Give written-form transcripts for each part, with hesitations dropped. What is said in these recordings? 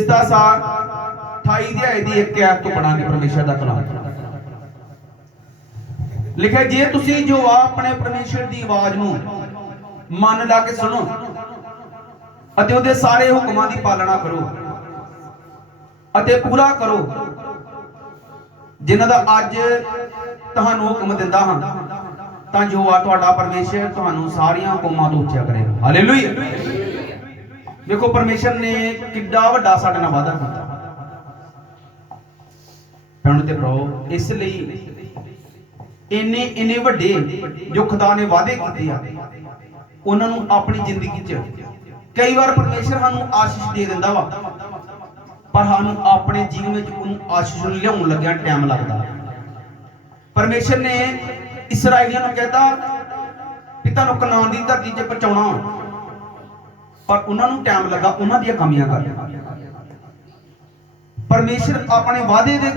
इसका सार 28 अध्याय की 1 आयत तो पढ़ांगे परमेश्वर का कलाम। लिखा जे तुसी जो अपने परमेश्वर की आवाज नूं मन ला के सुनो अते उहदे सारे हुक्मां दी पालना करो अते पूरा करो जिन्हां दा अज तुहानूं हुक्म दिंदा हां तां जो तुहाडा परमेश्वर तुहानूं सारियां कौमां तो उच्चा करेगा। हालेलुया। देखो परमेश्वर ने किड्डा वड्डा साडे नाल वादा कीता भैणों ते भराओ, इसलिए इन्ने इन्ने वड्डे जो खुदा ने वादे कीते आ उन्हां नूं अपनी जिंदगी च कई बार परमेश्वर सानूं आशीष दे दिंदा वा पर सानूं अपने जीवन में उन्हें आशीष लियाउण लग्या टाइम लगता। परमेश्वर ने इसराइलियां नूं कहता कि तुहानूं कनान दी धरती च पहुंचाउणा पर उन्होंने टाइम लगा उन्होंने दी कमियां कर। परमेश्वर अपने वादे दे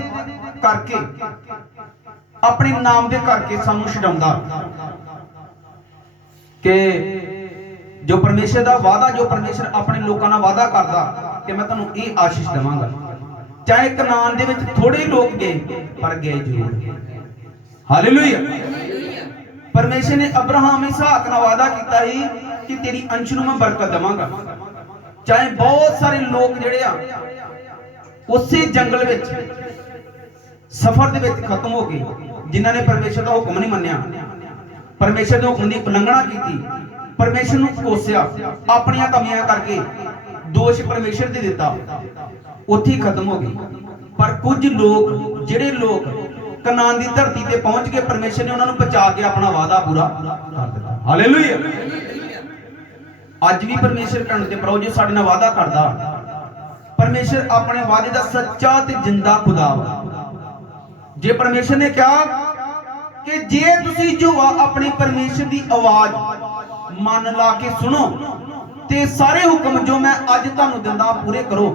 करके अपने नाम दे करके सानू छडाउंदा कि जो परमेश्वर दा वादा जो परमेश्वर अपने लोगों नाल वादा करदा कि मैं तुहानूं ये आशीष देवांगा। चाहे कनान दे विच थोड़े लोग गए पर गए जरूर। हालेलुया। परमेश्वर ने अब्राहम इसहाक नाल वादा कीता ही कि तेरी अंश नूं मैं बरकत देवांगा। चाहे बहुत सारे लोग जिहड़े आ उसे जंगल विच सफर दे विच खत्म हो गए जिन्हां ने परमेश्वर दा हुक्म नहीं मन्निया, परमेश्वर दे हुक्म दी उलंघना कीती, परमेश्वर नूं कोसिया, अपनियां कमियां करके दोष परमेश्वर दे दिता, उत्थे खत्म हो गए। पर कुछ लोग जिहड़े लोग कनान दी धरती ते पहुंच के परमेश्वर ने उन्हां नूं बचा के अपना वादा पूरा कर दिता। हालेलुया। अज भी परमेश्वर भैणों ते भराओ जो साडे नाल वादा करदा परमेश्वर अपने वादे दा सच्चा ते जिंदा खुदा वा। जे परमेश्वर ने कहा कि जे तुसी जो अपने परमेश्वर दी आवाज मन ला के सुनो ते सारे हुक्म जो मैं अज तुहानूं दिंदा पूरे करो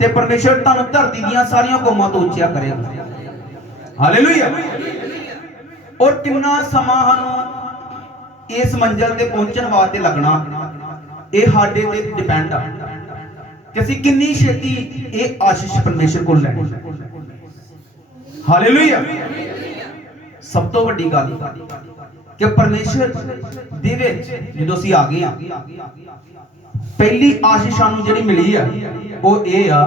ते परमेश्वर तुहानूं धरती दीयां सारियां कौमां तो उच्चा करेगा। हालेलुया। और कितना समा सानूं इस मंजिल ते पहुंचण वास्ते लगना ये साडे ते डिपेंड आ कि असीं किन्नी छेती ये आशीष परमेश्वर कोल लैणी। हालेलुया। सब तो वड्डी गल कि परमेश्वर दे विच जदों असीं आ गए आ पहली आशीष सानूं जिहड़ी मिली आ वो ये आ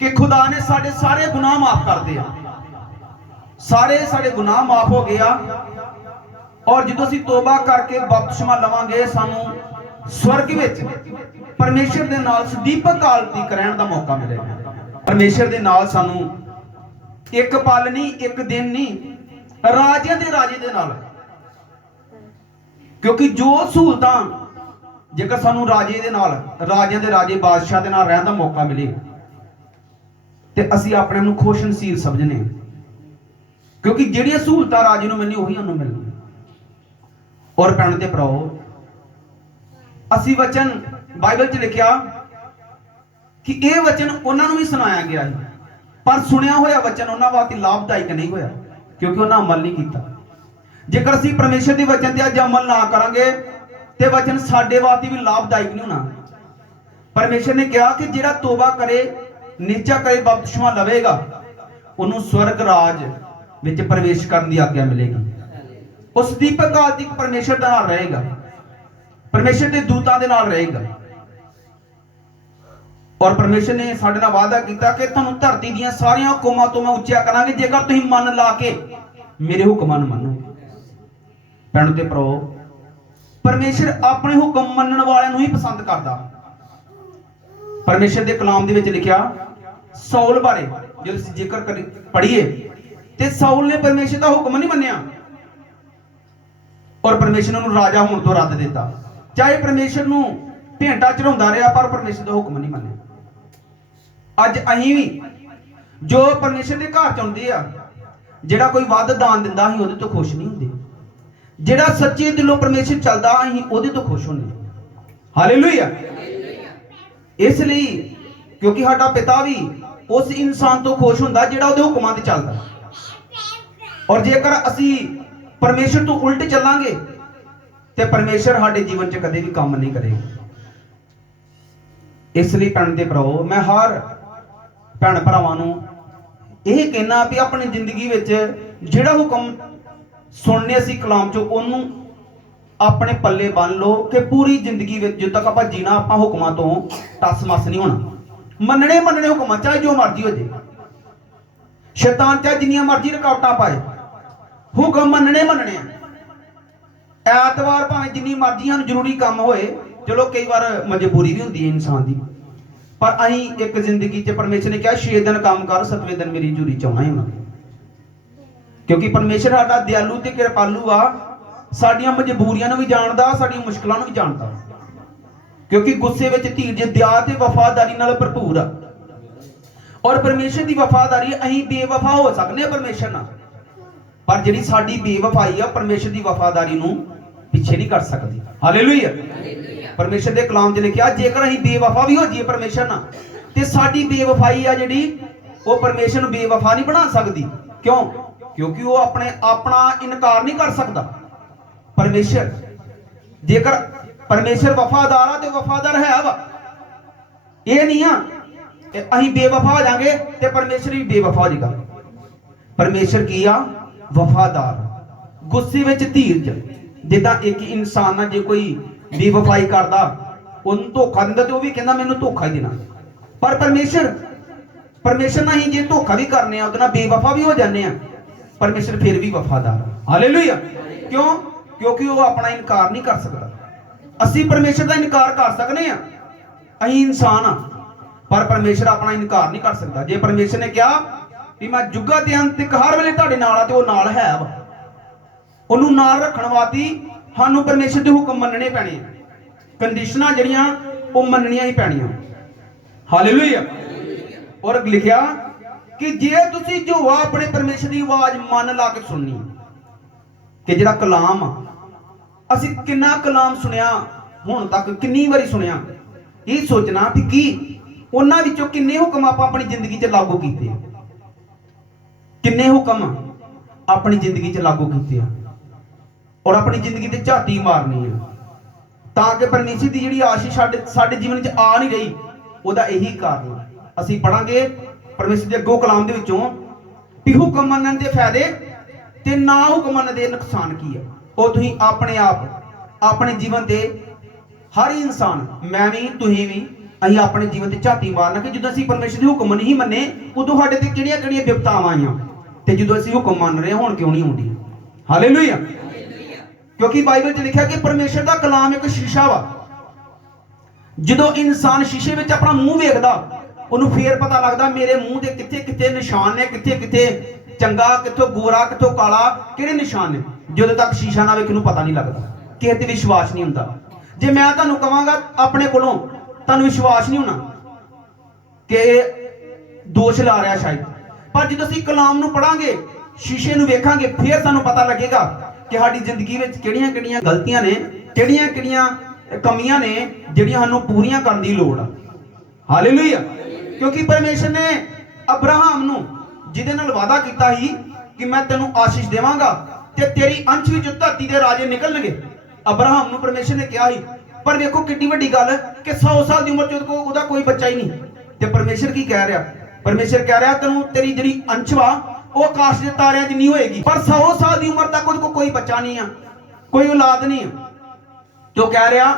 कि खुदा ने साडे सारे गुनाह माफ कर दिए, सारे गुनाह माफ हो गया। और जो असीं तौबा करके बपतिस्मा लवांगे सानू स्वर्ग विच परमेश्वर दे नाल सदीपक काल तक रहण दा मौका मिलेगा। परमेश्वर दे नाल सानू एक पल नहीं एक दिन नहीं राजे दे राजे दे नाल, क्योंकि जो सहूलतां जेकर सानू राजे दे नाल राजे दे राजे बादशाह दे नाल रहण दा मौका मिले ते असीं अपने नूं खुश नसीब समझने, क्योंकि जिहड़ियां सहूलतां राजे नूं मिलनी उही सानूं मिलनी। और भैणों ते भराओ असीं वचन बाइबल च लिखिया कि यह वचन उन्हां नूं भी सुनाया गया है पर सुनिया होया वचन उन्हां वास्ते लाभदायक नहीं होया क्योंकि उन्हां अमल नहीं कीता। जेकर असीं परमेश्वर दे वचन ते अज अमल ना करांगे ते वचन साडे वास्ते भी लाभदायक नहीं होना। परमेश्वर ने कहा कि जिहड़ा तौबा करे निश्चय करे बपतिस्मा लवेगा उन्होंने स्वर्ग राज विच प्रवेश करने की आज्ञा मिलेगी। उस दीपक काल तक परमेश्वर दे नाल रहेगा, परमेश्वर के दूतां दे नाल रहेगा। और परमेश्वर ने साडे नाल वादा कीता कि तुहानूं धरती दीयां सारियां कौमां तो मैं उच्चा करांगे जेकर तुसीं मन ला के मेरे हुक्मां नूं मन्नो। भैणों ते भराओ परमेश्वर अपने हुक्म मनण वालियां नूं ही पसंद करदा। परमेश्वर दे कलाम दे विच लिखिया सौल बारे जो जिक्र पढ़िए ते सौल ने परमेश्वर दा हुक्म नहीं मन्निया और परमेश्वर ने राजा होने तो रद्द दिता। चाहे परमेश्वर नूं भेंटा चढ़ाउंदा रहा पर परमेश्वर दा हुक्म नहीं मन्निया। अज असीं भी जो परमेश्वर दे घर च आउंदे आ जिहड़ा कोई वध दान दिंदा असीं उहदे तो खुश नहीं हुंदे, जिहड़ा सच्चे दिलों परमेश्वर चलदा असीं उहदे तो खुश हुंदे। हालेलुया। इसलिए क्योंकि साडा पिता भी उस इंसान तो खुश हुंदा जिहड़ा उहदे हुक्मां ते चलदा। और जेकर असीं परमेश्वर तो उल्ट चलांगे तो परमेश्वर हमारे जीवन च कदे भी काम नहीं करेगा। इसलिए भैन ते भराओ मैं हर भैन भरावां नूं ਇਹ कहना भी अपनी जिंदगी विच जिहड़ा हुक्म सुनने असीं कलाम चों ਉਹਨੂੰ अपने पल्ले बन लो कि पूरी जिंदगी विच जदों तक आपां जीना आपां हुक्मां तो टस मस नहीं होना। मनने हुक्म चाहे जो मर्जी हो जाए, शैतान चाहे जिन्नियां मर्जी रुकावटां पाए, हुक्म मनने ऐतवार भावें जिन्नी मर्जी सानूं जरूरी काम होए, चलो कई बार मजबूरी भी हुंदी है इंसान की, पर अहीं एक जिंदगी च परमेश्वर ने कहा 6 दिन काम कर 7वें दिन मेरी हजूरी च आउणा ही होना। क्योंकि परमेश्वर साडा दयालु ते कृपालु आ, साडियां मजबूरियां नूं भी जानदा, साडियां मुश्किलां नूं भी जानदा, क्योंकि गुस्से विच धीरज दया ते वफादारी नाल भरपूर आ। और परमेश्वर दी वफादारी अहीं बेवफा हो सकने परमेश्वर नाल, पर जिहड़ी साडी बेवफाई आ परमेश्वर दी वफादारी नूं पिछे नहीं कर सकदी। हालेलुया। परमेश्वर दे कलाम च लिखिआ जेकर अहीं बेवफा भी हो जाइए परमेश्वर नाल ते साडी बेवफाई आ जिहड़ी वो परमेश्वर नूं बेवफा नहीं बना सकदी। क्यों? क्योंकि वो अपना इनकार नहीं कर सकदा। परमेश्वर जेकर परमेश्वर वफादार आ ते वफादार है वा, ये नहीं आ अहीं बेवफा हो जाएंगे ते परमेश्वर भी बेवफा हो जाएगा। परमेश्वर की आ वफादार, गुस्से विच धीरज। जिद्दां एक इंसान ना जे कोई बेवफाई करदा ਉਹਨੂੰ ਧੋਖਾ ਦਿੰਦਾ ਤੇ ਉਹ ਵੀ ਕਹਿੰਦਾ ਮੈਨੂੰ ਧੋਖਾ ਹੀ ਦੇਣਾ, ਪਰ परमेश्वर ਨਾਲ ਹੀ ਜੇ ਧੋਖਾ ਵੀ ਕਰਨੇ ਆ ਉਹਦੇ ਨਾਲ ਬੇਵਫਾ ਵੀ ਹੋ ਜਾਂਦੇ ਆ, परमेश्वर फिर भी वफादार है। हालेलुया। क्यों? क्योंकि वो अपना इनकार नहीं कर सकता। असी परमेश्वर का इनकार कर सकते हैं, अहीं इंसान हाँ, पर परमेश्वर अपना इनकार नहीं कर सकता। जे परमेश्वर ने कहा कि मैं जुगा ते अंत तक हर वेले तुहाडे नाल आ, ते वो नाल है वा, ਉਹਨੂੰ नाल रखण वास्ते सानू परमेश्वर दे हुक्म मनने पैणे, कंडीशनां ਜਿਹੜੀਆਂ ਉਹ ਮੰਨਣੀਆਂ ਹੀ ਪੈਣੀਆਂ। हालेलुया। और लिखिया कि जे तुसी जो अपने परमेश्वर की आवाज मन ला के सुननी, कि जिहड़ा कलाम असी किन्ना कलाम सुनिया हुण तक, किन्नी वारी सुनिया, ये सोचना भी की उन्हां विचों किन्ने हुक्म आपां अपनी जिंदगी च लागू कीते, किन्ने हुक्म अपनी जिंदगी च लागू कीते और अपनी जिंदगी ते झाती मारनी है, ताकि परमेश्वर की जिहड़ी आशीष साडे जीवन च आ नहीं रही, ਉਹਦਾ यही कारण। ਅਸੀਂ ਪੜਾਂਗੇ परमेश्वर के अगों कलाम दे विचों भी हुक्म मनन दे फायदे ते ना हुक्म मनन दे नुकसान की है। ਉਹ ਤੁਸੀਂ ਆਪਣੇ ਆਪ ਆਪਣੇ ਜੀਵਨ ਤੇ हर इंसान, मैं भी तुसीं भी ਅਸੀਂ ਆਪਣੇ ਜੀਵਨ ਤੇ ਝਾਤੀ ਮਾਰਨਾ ਕਿ ਜਦੋਂ ਅਸੀਂ परमेश्वर ਦੇ ਹੁਕਮ ਨਹੀਂ ਮੰਨੇ ਉਦੋਂ ਸਾਡੇ ਤੇ ਕਿਹੜੀਆਂ ਵਿਪਤਾਵਾਂ ਆਈਆਂ, ਤੇ ਜਦੋਂ ਅਸੀਂ ਹੁਕਮ ਮੰਨ ਰਹੇ ਹੁਣ ਕਿਉਂ ਨਹੀਂ ਹੁੰਦੀ। ਹਾਲੇਲੂਇਆ। क्योंकि बाइबल च लिखा कि परमेश्वर का कलाम एक शीशा वा, ਜਦੋਂ इंसान शीशे ਵਿੱਚ ਆਪਣਾ ਮੂੰਹ ਵੇਖਦਾ ਉਹਨੂੰ ਫੇਰ ਪਤਾ ਲੱਗਦਾ ਮੇਰੇ ਮੂੰਹ ਦੇ ਕਿੱਥੇ ਕਿੱਥੇ ਨਿਸ਼ਾਨ ਨੇ, ਕਿੱਥੇ ਕਿੱਥੇ ਚੰਗਾ, ਕਿੱਥੋਂ ਗੋਰਾ, ਕਿੱਥੋਂ ਕਾਲਾ, ਕਿਹੜੇ ਨਿਸ਼ਾਨ ਨੇ। ਜਦੋਂ ਤੱਕ ਸ਼ੀਸ਼ਾ ਨਾ ਵੇਖੇ ਨੂੰ ਪਤਾ ਨਹੀਂ ਲੱਗਦਾ, ਕਿਸੇ ਤੇ ਵਿਸ਼ਵਾਸ ਨਹੀਂ ਹੁੰਦਾ। ਜੇ ਮੈਂ ਤੁਹਾਨੂੰ ਕਹਾਂਗਾ ਆਪਣੇ ਕੋਲੋਂ, ਤੁਹਾਨੂੰ ਵਿਸ਼ਵਾਸ ਨਹੀਂ ਹੋਣਾ ਕਿ ਇਹ ਦੋਸ਼ ਲਾ ਰਿਹਾ ਸ਼ਾਇਦ, ਪਰ ਜਦੋਂ ਅਸੀਂ ਕਲਾਮ ਨੂੰ ਪੜਾਂਗੇ, ਸ਼ੀਸ਼ੇ ਨੂੰ ਵੇਖਾਂਗੇ, ਫੇਰ ਸਾਨੂੰ ਪਤਾ ਲੱਗੇਗਾ ਕਿ ਸਾਡੀ ਜ਼ਿੰਦਗੀ ਵਿੱਚ ਕਿਹੜੀਆਂ ਕਿਹੜੀਆਂ ਗਲਤੀਆਂ ਨੇ, ਕਿਹੜੀਆਂ ਕਿਹੜੀਆਂ ਕਮੀਆਂ ਨੇ ਜਿਹੜੀਆਂ ਸਾਨੂੰ ਪੂਰੀਆਂ ਕਰਨ ਦੀ ਲੋੜ ਆ। ਹਾਲੇਲੂਇਆ। क्योंकि परमेश्वर ने अब्राहम नूं जिहदे नाल वादा कीता ही कि मैं तेनू आशीष देवांगा ते तेरी अंश विचों धरती दे राजे निकलणगे, अब्राहम नूं परमेश्वर ने कहा ही। पर देखो कितनी वड्डी गल कि 100 साल दी उम्र च ओहदा कोई बच्चा ही नहीं, ते परमेश्वर की कह रहा, परमेश्वर कह रहा तेनू तेरी जिहड़ी अंश वा वो आकाश दे तारियां जिन्नी होएगी, पर 100 साल दी उम्र तक ओहदे कोल कोई बच्चा नहीं है, कोई औलाद नहीं है। तो कह रहा,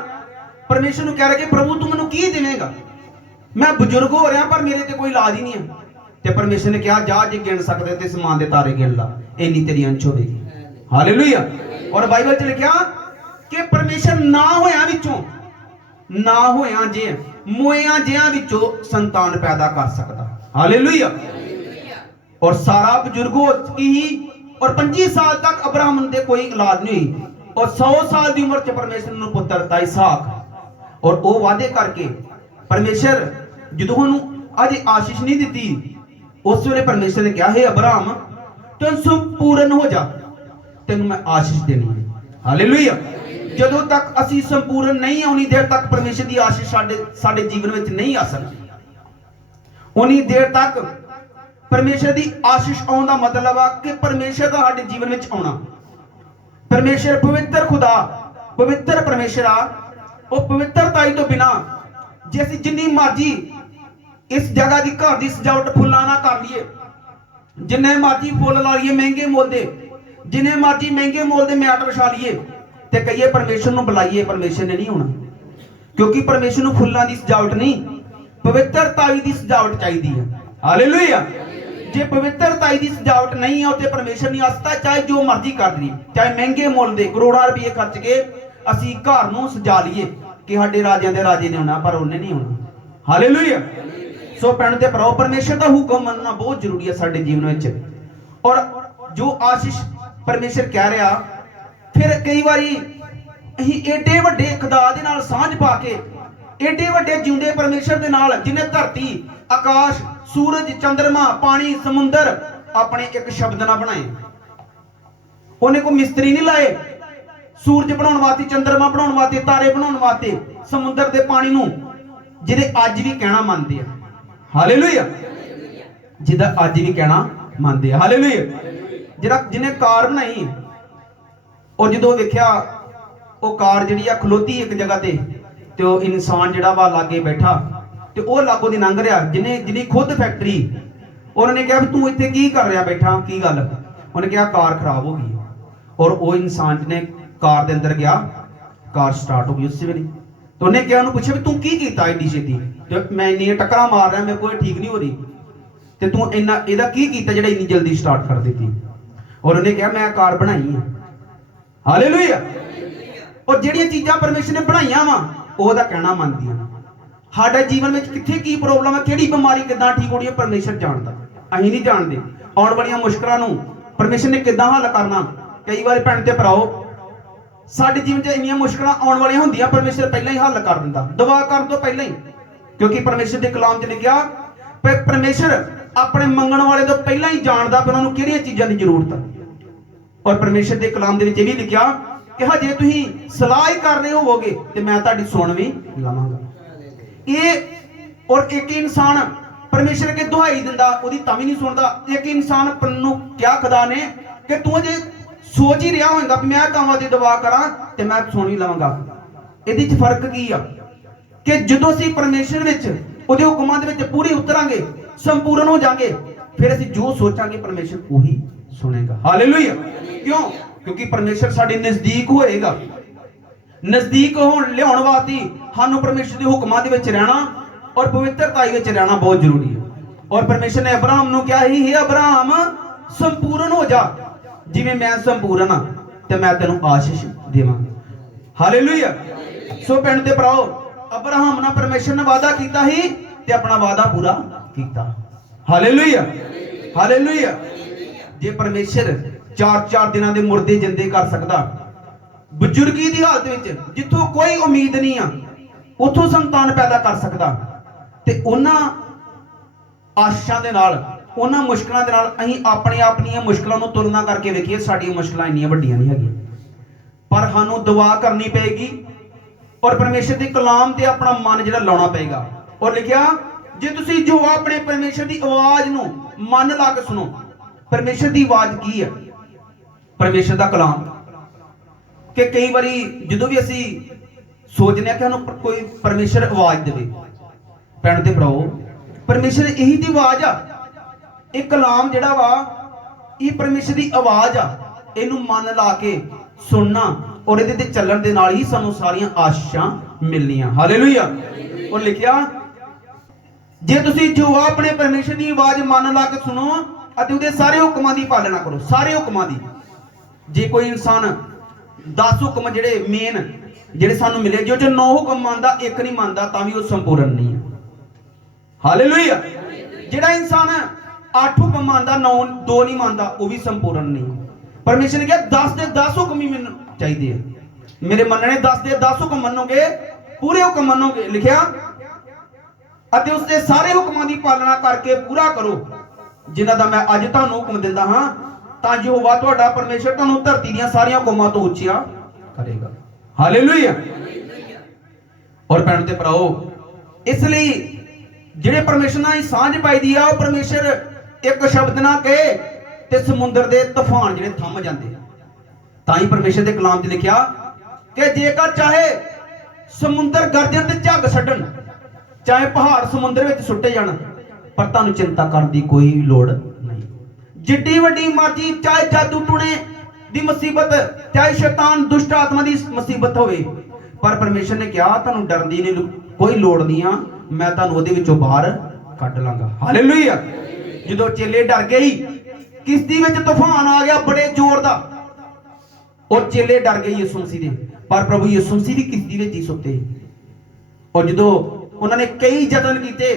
परमेश्वर नूं कह रहा कि प्रभु तू मैनू की देवेगा, मैं बुजुर्ग हो रहा पर मेरे ते कोई इलाज ही नहीं है। ते परमेश्वर ने कहा जा जे गिन सकदे ते समान दे तारे गिन ला, इन्नी तेरी अंश होगी। हालेलुया। और बाइबल च लिखा कि परमेश्वर ना होया विचों, ना होया जे मोया जिहां विचों संतान पैदा कर सकदा। हालेलुया। और सारा बुजुर्ग हो चुकी ही और 25 साल तक अब्राहम दे कोई औलाद नहीं हुई, और 100 साल दी उम्र च परमेश्वर ने पुत्र दिता इसहाक, और वो वादे करके परमेश्वर ਜਦੋਂ ਉਹਨੂੰ ਅਜੇ ਆਸ਼ੀष नहीं ਦਿੱਤੀ, ਉਸ ਵੇਲੇ परमेश्वर ने कहा हे अब्राहम तू संपूर्ण हो जा, ਤੈਨੂੰ मैं आशीष देनी है। हालेलुया। ਜਦੋਂ तक ਅਸੀਂ संपूर्ण नहीं उन्नी देर तक परमेश्वर की आशीष ਸਾਡੇ जीवन ਵਿੱਚ नहीं आ सकती। उन्नी देर तक परमेश्वर की आशीष आउण दा मतलब आ कि परमेश्वर का ਸਾਡੇ जीवन ਵਿੱਚ आउणा। परमेश्वर पवित्र खुदा, पवित्र परमेश्वर आ, ਉਹ ਪਵਿੱਤਰਤਾ ਤੋਂ ਬਿਨਾ ਜੇ ਅਸੀਂ ਜਿੰਨੀ ਮਰਜ਼ੀ ਇਸ ਜਗ੍ਹਾ ਦੀ ਘਰ ਦੀ ਸਜਾਵਟ ਫੁੱਲਾਂ ਨਾਲ ਕਰ ਲਈਏ, ਜਿੰਨੇ ਮਰਜ਼ੀ ਫੁੱਲ ਲਾ ਲਈਏ ਮਹਿੰਗੇ ਮੁੱਲ ਦੇ, ਜਿੰਨੇ ਮਰਜ਼ੀ ਮਹਿੰਗੇ ਮੁੱਲ ਦੇ ਮੈਟ ਵਿਛਾ ਲਈਏ ਤੇ ਕਹੀਏ ਪਰਮੇਸ਼ਰ ਨੂੰ ਬੁਲਾਈਏ, ਪਰਮੇਸ਼ਰ ਨੇ ਨਹੀਂ ਆਉਣਾ। ਕਿਉਂਕਿ ਪਰਮੇਸ਼ਰ ਨੂੰ ਫੁੱਲਾਂ ਦੀ ਸਜਾਵਟ ਨਹੀਂ, ਪਵਿੱਤਰਤਾਈ ਦੀ ਸਜਾਵਟ ਚਾਹੀਦੀ ਹੈ। ਹਾਲੇਲੂਇਆ। ਜੇ ਪਵਿੱਤਰਤਾਈ ਦੀ ਸਜਾਵਟ ਨਹੀਂ ਹੈ ਉੱਥੇ ਪਰਮੇਸ਼ਰ ਨਹੀਂ ਆ ਸਕਦਾ। ਚਾਹੇ ਜੋ ਮਰਜ਼ੀ ਕਰ ਲਈਏ, ਚਾਹੇ ਮਹਿੰਗੇ ਮੁੱਲ ਦੇ ਕਰੋੜਾਂ ਰੁਪਏ ਖਰਚ ਕੇ ਅਸੀਂ ਘਰ ਨੂੰ ਸਜਾ ਲਈਏ ਕਿ ਸਾਡੇ ਰਾਜਿਆਂ ਦੇ ਰਾਜੇ ਨੇ ਆਉਣਾ, ਪਰ ਉਹਨੇ ਨਹੀਂ ਆਉਣਾ। ਹਾਲੇਲੂਇਆ। ਸੋ ਭੈਣ ਤੇ ਭਰਾਓ, ਪਰਮੇਸ਼ਰ ਦਾ ਹੁਕਮ ਮੰਨਣਾ ਬਹੁਤ ਜ਼ਰੂਰੀ ਹੈ ਸਾਡੇ ਜੀਵਨ ਵਿੱਚ। ਔਰ ਜੋ ਆਸ਼ੀਸ਼ ਪਰਮੇਸ਼ਰ ਕਹਿ ਰਿਹਾ, ਫਿਰ ਕਈ ਵਾਰੀ ਅਸੀਂ ਏਡੇ ਵੱਡੇ ਖੁਦਾ ਦੇ ਨਾਲ ਸਾਂਝ ਪਾ ਕੇ, ਏਡੇ ਵੱਡੇ ਜਿਉਂਦੇ ਪਰਮੇਸ਼ਰ ਦੇ ਨਾਲ, ਜਿਹਨੇ ਧਰਤੀ, ਆਕਾਸ਼, ਸੂਰਜ, ਚੰਦਰਮਾ, ਪਾਣੀ, ਸਮੁੰਦਰ ਆਪਣੇ ਇੱਕ ਸ਼ਬਦ ਨਾਲ ਬਣਾਏ। ਉਹਨੇ ਕੋਈ ਮਿਸਤਰੀ ਨਹੀਂ ਲਾਏ ਸੂਰਜ ਬਣਾਉਣ ਵਾਸਤੇ, ਚੰਦਰਮਾ ਬਣਾਉਣ ਵਾਸਤੇ, ਤਾਰੇ ਬਣਾਉਣ ਵਾਸਤੇ, ਸਮੁੰਦਰ ਦੇ ਪਾਣੀ ਨੂੰ, ਜਿਹਦੇ ਅੱਜ ਵੀ ਕਹਿਣਾ ਮੰਨਦੇ ਆ। ਹਾਲੇਲੂਇਆ। ਜਿਹਦਾ ਅੱਜ ਵੀ ਕਹਿਣਾ ਮੰਨਦੇ ਆ। ਹਾਲੇਲੂਇਆ। ਜਿਹਨੇ ਕਾਰ ਬਣਾਈ, ਉਹ ਜਦੋਂ ਵੇਖਿਆ ਉਹ ਕਾਰ ਜਿਹੜੀ ਆ ਖਲੋਤੀ ਇੱਕ ਜਗ੍ਹਾ ਤੇ ਉਹ ਇਨਸਾਨ ਜਿਹੜਾ ਵਾ ਲਾਗੇ ਬੈਠਾ ਤੇ ਉਹ ਲਾਗੋਂ ਦੀ ਲੰਘ ਰਿਹਾ, ਜਿਹਨੇ ਖੁਦ ਫੈਕਟਰੀ। ਉਹਨਾਂ ਨੇ ਕਿਹਾ ਵੀ ਤੂੰ ਇੱਥੇ ਕੀ ਕਰ ਰਿਹਾ ਬੈਠਾ, ਕੀ ਗੱਲ? ਉਹਨੇ ਕਿਹਾ ਕਾਰ ਖਰਾਬ ਹੋ ਗਈ। ਔਰ ਉਹ ਇਨਸਾਨ ਜਿਹਨੇ ਕਾਰ ਦੇ ਅੰਦਰ ਗਿਆ, ਕਾਰ ਸਟਾਰਟ ਹੋ ਗਈ ਉਸੇ ਵੇਲੇ। ਤੇ ਉਹਨੇ ਕਿਹਾ, ਉਹਨੂੰ ਪੁੱਛਿਆ ਵੀ ਤੂੰ ਕੀ ਕੀਤਾ ਏਡੀ ਛੇਤੀ? ਤੇ ਮੈਂ ਇੰਨੀਆਂ ਟੱਕਰਾਂ ਮਾਰ ਰਿਹਾ, ਮੇਰੇ ਕੋਲ ਠੀਕ ਨਹੀਂ ਹੋ ਰਹੀ, ਤੇ ਤੂੰ ਇਹਦਾ ਕੀ ਕੀਤਾ ਜਿਹੜਾ ਇੰਨੀ ਜਲਦੀ ਸਟਾਰਟ ਕਰ ਦਿੱਤੀ? ਔਰ ਉਹਨੇ ਕਿਹਾ ਮੈਂ ਕਾਰ ਬਣਾਈ ਹੈ। ਹਾਲੇਲੂਇਆ। ਔਰ ਜਿਹੜੀਆਂ ਚੀਜ਼ਾਂ ਪਰਮੇਸ਼ਰ ਨੇ ਬਣਾਈਆਂ ਵਾ ਉਹਦਾ ਕਹਿਣਾ ਮੰਨਦੀਆਂ। ਸਾਡੇ ਜੀਵਨ ਵਿੱਚ ਕਿੱਥੇ ਕੀ ਪ੍ਰੋਬਲਮ ਹੈ, ਕਿਹੜੀ ਬਿਮਾਰੀ ਕਿੱਦਾਂ ਠੀਕ ਹੋਣੀ ਹੈ, ਪਰਮੇਸ਼ਰ ਜਾਣਦਾ, ਅਸੀਂ ਨਹੀਂ ਜਾਣਦੇ। ਆਉਣ ਵਾਲੀਆਂ ਮੁਸ਼ਕਲਾਂ ਨੂੰ ਪਰਮੇਸ਼ਰ ਨੇ ਕਿੱਦਾਂ ਹੱਲ ਕਰਨਾ। ਕਈ ਵਾਰੀ ਭੈਣ ਤੇ ਭਰਾਓ, ਸਾਡੇ ਜੀਵਨ 'ਚ ਇੰਨੀਆਂ ਮੁਸ਼ਕਲਾਂ ਆਉਣ ਵਾਲੀਆਂ ਹੁੰਦੀਆਂ, ਪਰਮੇਸ਼ਰ ਪਹਿਲਾਂ ਹੀ ਹੱਲ ਕਰ ਦਿੰਦਾ, ਦੁਆ ਕਰਨ ਤੋਂ ਪਹਿਲਾਂ ਹੀ। ਕਿਉਂਕਿ ਪਰਮੇਸ਼ਰ ਦੇ ਕਲਾਮ 'ਚ ਲਿਖਿਆ ਪਰਮੇਸ਼ਰ ਆਪਣੇ ਮੰਗਣ ਵਾਲੇ ਤੋਂ ਪਹਿਲਾਂ ਹੀ ਜਾਣਦਾ ਕਿ ਉਹਨਾਂ ਨੂੰ ਕਿਹੜੀਆਂ ਚੀਜ਼ਾਂ ਦੀ ਜ਼ਰੂਰਤ ਹੈ। ਔਰ ਪਰਮੇਸ਼ਰ ਦੇ ਕਲਾਮ ਦੇ ਵਿੱਚ ਇਹ ਵੀ ਲਿਖਿਆ ਕਿ ਜੇ ਤੁਸੀਂ ਸਲਾਹ ਹੀ ਕਰ ਰਹੇ ਹੋਵੋਗੇ ਤੇ ਮੈਂ ਤੁਹਾਡੀ ਸੁਣ ਵੀ ਲਵਾਂਗਾ। ਇਹ ਔਰ ਇੱਕ ਇਨਸਾਨ ਪਰਮੇਸ਼ਰ ਅੱਗੇ ਦੁਹਾਈ ਦਿੰਦਾ, ਉਹਦੀ ਤਾਂ ਵੀ ਨਹੀਂ ਸੁਣਦਾ। ਇੱਕ ਇਨਸਾਨ ਨੂੰ ਕਿਹਾ ਖੁਦਾ ਨੇ ਕਿ ਤੂੰ ਜੇ ਸੋਚ ਹੀ ਰਿਹਾ ਹੋਏਗਾ ਵੀ ਮੈਂ ਕਾਵਾਂ ਦੀ ਦੁਆ ਕਰਾਂ ਤੇ ਮੈਂ ਸੁਣ ਹੀ ਲਵਾਂਗਾ। ਇਹਦੇ 'ਚ ਫਰਕ ਕੀ ਆ ਕਿ ਜਦੋਂ ਅਸੀਂ ਪਰਮੇਸ਼ਰ ਵਿੱਚ, ਉਹਦੇ ਹੁਕਮਾਂ ਦੇ ਵਿੱਚ ਪੂਰੇ ਉਤਰਾਂਗੇ, ਸੰਪੂਰਨ ਹੋ ਜਾਾਂਗੇ, ਫਿਰ ਅਸੀਂ ਜੋ ਸੋਚਾਂਗੇ ਪਰਮੇਸ਼ਰ ਉਹੀ ਸੁਣੇਗਾ। ਹਾਲੇਲੂਇਆ। ਕਿਉਂ? ਕਿਉਂਕਿ ਪਰਮੇਸ਼ਰ ਸਾਡੇ ਨਜ਼ਦੀਕ ਹੋਏਗਾ। ਨਜ਼ਦੀਕ ਲਿਆਉਣ ਵਾਸਤੇ ਸਾਨੂੰ ਪਰਮੇਸ਼ਰ ਦੇ ਹੁਕਮਾਂ ਦੇ ਵਿੱਚ ਰਹਿਣਾ ਔਰ ਪਵਿੱਤਰਤਾਈ ਵਿੱਚ ਰਹਿਣਾ ਬਹੁਤ ਜ਼ਰੂਰੀ ਹੈ। ਔਰ ਪਰਮੇਸ਼ਰ ਨੇ ਅਬਰਾਹਮ ਨੂੰ ਕਿਹਾ ਹੀ, ਹੈ ਅਬਰਾਹਮ ਸੰਪੂਰਨ ਹੋ ਜਾ, ਜਿਵੇਂ ਮੈਂ ਸੰਪੂਰਨ ਹਾਂ ਤੇ ਮੈਂ ਤੈਨੂੰ ਆਸ਼ੀਸ਼ ਦੇਵਾਂਗਾ। ਹਾਲੇਲੂਇਆ। ਸੋ ਭੈਣ ਤੇ ਭਰਾਓ, ਅਬਰਾਹਮ ਨਾਲ ਪਰਮੇਸ਼ਰ ਨੇ ਵਾਅਦਾ ਕੀਤਾ ਹੀ ਤੇ ਆਪਣਾ ਵਾਅਦਾ ਪੂਰਾ ਕੀਤਾ। ਹਾਲੇਲੂਇਆ। ਹਾਲੇਲੂਇਆ। ਜੇ ਪਰਮੇਸ਼ਰ 4-4 ਦਿਨਾਂ ਦੇ ਮੁਰਦੇ ਜਿੰਦੇ ਕਰ ਸਕਦਾ, ਬਜ਼ੁਰਗੀ ਦੀ ਹਾਲਤ ਵਿੱਚ ਜਿੱਥੋਂ ਕੋਈ ਉਮੀਦ ਨਹੀਂ ਆ ਉੱਥੋਂ ਸੰਤਾਨ ਪੈਦਾ ਕਰ ਸਕਦਾ, ਤੇ ਉਹਨਾਂ ਆਸ਼ਾਂ ਦੇ ਨਾਲ, ਉਹਨਾਂ ਮੁਸ਼ਕਲਾਂ ਦੇ ਨਾਲ ਅਸੀਂ ਆਪਣੇ ਆਪਣੀਆਂ ਮੁਸ਼ਕਲਾਂ ਨੂੰ ਤੁਲਨਾ ਕਰਕੇ ਵੇਖੀਏ, ਸਾਡੀਆਂ ਮੁਸ਼ਕਲਾਂ ਇੰਨੀਆਂ ਵੱਡੀਆਂ ਨਹੀਂ ਹੈਗੀਆਂ। ਪਰ ਸਾਨੂੰ ਦੁਆ ਕਰਨੀ ਪਏਗੀ ਔਰ ਪਰਮੇਸ਼ਰ ਦੇ ਕਲਾਮ ਤੇ ਆਪਣਾ ਮਨ ਜਿਹੜਾ ਲਾਉਣਾ ਪਏਗਾ। ਔਰ ਲਿਖਿਆ, ਜੇ ਤੁਸੀਂ ਜੋ ਆਪਣੇ ਪਰਮੇਸ਼ਰ ਦੀ ਆਵਾਜ਼ ਨੂੰ ਮਨ ਲਾ ਕੇ ਸੁਣੋ। ਪਰਮੇਸ਼ਰ ਦੀ ਆਵਾਜ਼ ਕੀ ਹੈ? ਪਰਮੇਸ਼ਰ ਦਾ ਕਲਾਮ। ਕਿ ਕਈ ਵਾਰੀ ਜਦੋਂ ਵੀ ਅਸੀਂ ਸੋਚਦੇ ਹਾਂ ਕਿ ਸਾਨੂੰ ਕੋਈ ਪਰਮੇਸ਼ਰ ਆਵਾਜ਼ ਦੇਵੇ, ਭੈਣ ਤੇ ਭਰਾਓ, ਪਰਮੇਸ਼ਰ ਇਹੀ ਦੀ ਆਵਾਜ਼ ਆ। ਇਹ ਕਲਾਮ ਜਿਹੜਾ ਵਾ, ਇਹ ਪਰਮੇਸ਼ਰ ਦੀ ਆਵਾਜ਼ ਆ। ਇਹਨੂੰ ਮਨ ਲਾ ਕੇ ਸੁਣਨਾ ਔਰ ਇਹਦੇ ਤੇ ਚੱਲਣ ਦੇ ਨਾਲ ਹੀ ਸਾਨੂੰ ਸਾਰੀਆਂ ਆਸ਼ੀਸ਼ਾਂ ਮਿਲਣੀਆਂ। ਹਾਲੇਲੂਇਆ। ਔਰ ਲਿਖਿਆ, ਜੇ ਤੁਸੀਂ ਜੋ ਆਪਣੇ ਪਰਮੇਸ਼ਰ ਦੀ ਆਵਾਜ਼ ਮਨ ਲਾ ਕੇ ਸੁਣੋ ਅਤੇ ਉਹਦੇ ਸਾਰੇ ਹੁਕਮਾਂ ਦੀ ਪਾਲਣਾ ਕਰੋ। ਸਾਰੇ ਹੁਕਮਾਂ ਦੀ। ਜੇ ਕੋਈ ਇਨਸਾਨ 10 ਹੁਕਮ ਜਿਹੜੇ ਮੇਨ ਜਿਹੜੇ ਸਾਨੂੰ ਮਿਲੇ, ਜੋ 9 ਹੁਕਮ ਮੰਨਦਾ, ਇੱਕ ਨਹੀਂ ਮੰਨਦਾ, ਤਾਂ ਵੀ ਉਹ ਸੰਪੂਰਨ ਨਹੀਂ ਹੈ। ਹਾਲੇਲੂਇਆ। ਜਿਹੜਾ ਇਨਸਾਨ 8 ਹੁਕਮ ਮੰਨਦਾ, 2 ਨਹੀਂ ਮੰਨਦਾ, ਉਹ ਵੀ ਸੰਪੂਰਨ ਨਹੀਂ। ਪਰਮੇਸ਼ਰ ਨੇ ਕਿਹਾ 10 ਦੇ 10 ਹੁਕਮ ਹੀ ਮੈਨੂੰ ਚਾਹੀਦੇ ਆ। ਮੇਰੇ ਮੰਨਣੇ 10 ਦੇ 10 ਹੁਕਮ ਮੰਨੋਗੇ, ਪੂਰੇ ਹੁਕਮ ਮੰਨੋਗੇ। ਲਿਖਿਆ, ਅਤੇ ਉਸਦੇ ਸਾਰੇ ਹੁਕਮਾਂ ਦੀ ਪਾਲਣਾ ਕਰਕੇ ਪੂਰਾ ਕਰੋ, ਜਿਨ੍ਹਾਂ ਦਾ ਮੈਂ ਅੱਜ ਤੁਹਾਨੂੰ ਹੁਕਮ ਦਿੰਦਾ ਹਾਂ, ਤਾਂ ਯਹੋਵਾ ਤੁਹਾਡਾ ਪਰਮੇਸ਼ਰ ਤੁਹਾਨੂੰ ਧਰਤੀ ਦੀਆਂ ਸਾਰੀਆਂ ਕੌਮਾਂ ਤੋਂ ਉੱਚੀਆਂ ਕਰੇਗਾ। ਹਾਲੇਲੂਇਆ। ਔਰ ਭੈਣ ਤੇ ਭਰਾਓ, ਇਸ ਲਈ ਜਿਹੜੇ ਪਰਮੇਸ਼ਰ ਨਾਲ ਸਾਂਝ ਪਾਈਦੀ ਆ, ਉਹ ਪਰਮੇਸ਼ਰ ਇੱਕ ਸ਼ਬਦ ਨਾ ਕਹੇ ਤੇ ਸਮੁੰਦਰ ਦੇ ਤੂਫਾਨ ਜਿਹੜੇ ਥੰਮ ਜਾਂਦੇ। ਤਾਂ ਹੀ ਪਰਮੇਸ਼ਰ ਦੇ ਕਲਾਮ 'ਚ ਲਿਖਿਆ ਕਿ ਜੇਕਰ ਚਾਹੇ ਸਮੁੰਦਰ ਗਰਜਣ ਤੇ ਝੱਗ ਛੱਡਣ ਚਾਹੇ ਪਹਾੜ ਸਮੁੰਦਰ ਵਿੱਚ ਸੁੱਟੇ ਜਾਣ, ਪਰ ਤੁਹਾਨੂੰ ਚਿੰਤਾ ਕਰਨ ਦੀ ਕੋਈ ਲੋੜ ਨਹੀਂ। ਜਿੱਡੀ ਵੱਡੀ ਮਰਜ਼ੀ ਚਾਹੇ ਜਾਦੂ ਟੂਣੇ ਦੀ ਮੁਸੀਬਤ, ਚਾਹੇ ਸ਼ੈਤਾਨ ਦੁਸ਼ਟ ਆਤਮਾ ਦੀ ਮੁਸੀਬਤ ਹੋਵੇ, ਪਰ ਪਰਮੇਸ਼ਰ ਨੇ ਕਿਹਾ ਤੁਹਾਨੂੰ ਡਰਨ ਦੀ ਕੋਈ ਲੋੜ ਨਹੀਂ ਆ, ਮੈਂ ਤੁਹਾਨੂੰ ਉਹਦੇ ਵਿੱਚੋਂ ਬਾਹਰ ਕੱਢ ਲਾਂਗਾ। ਹਾਲੇਲੂਇਆ। ਜਦੋਂ ਚੇਲੇ ਡਰ ਗਏ, ਕਿਸ਼ਤੀ ਵਿੱਚ ਤੂਫਾਨ ਆ ਗਿਆ ਬੜੇ ਜ਼ੋਰ ਦਾ, ਔਰ ਚੇਲੇ ਡਰ ਗਏ ਯਿਸੂ ਮਸੀਹ ਦੇ, ਪਰ ਪ੍ਰਭੂ ਯਿਸੂ ਮਸੀਹ ਵੀ ਕਿਸ਼ਤੀ ਵਿੱਚ ਹੀ ਸੁੱਤੇ। ਔਰ ਜਦੋਂ ਉਹਨਾਂ ਨੇ ਕਈ ਯਤਨ ਕੀਤੇ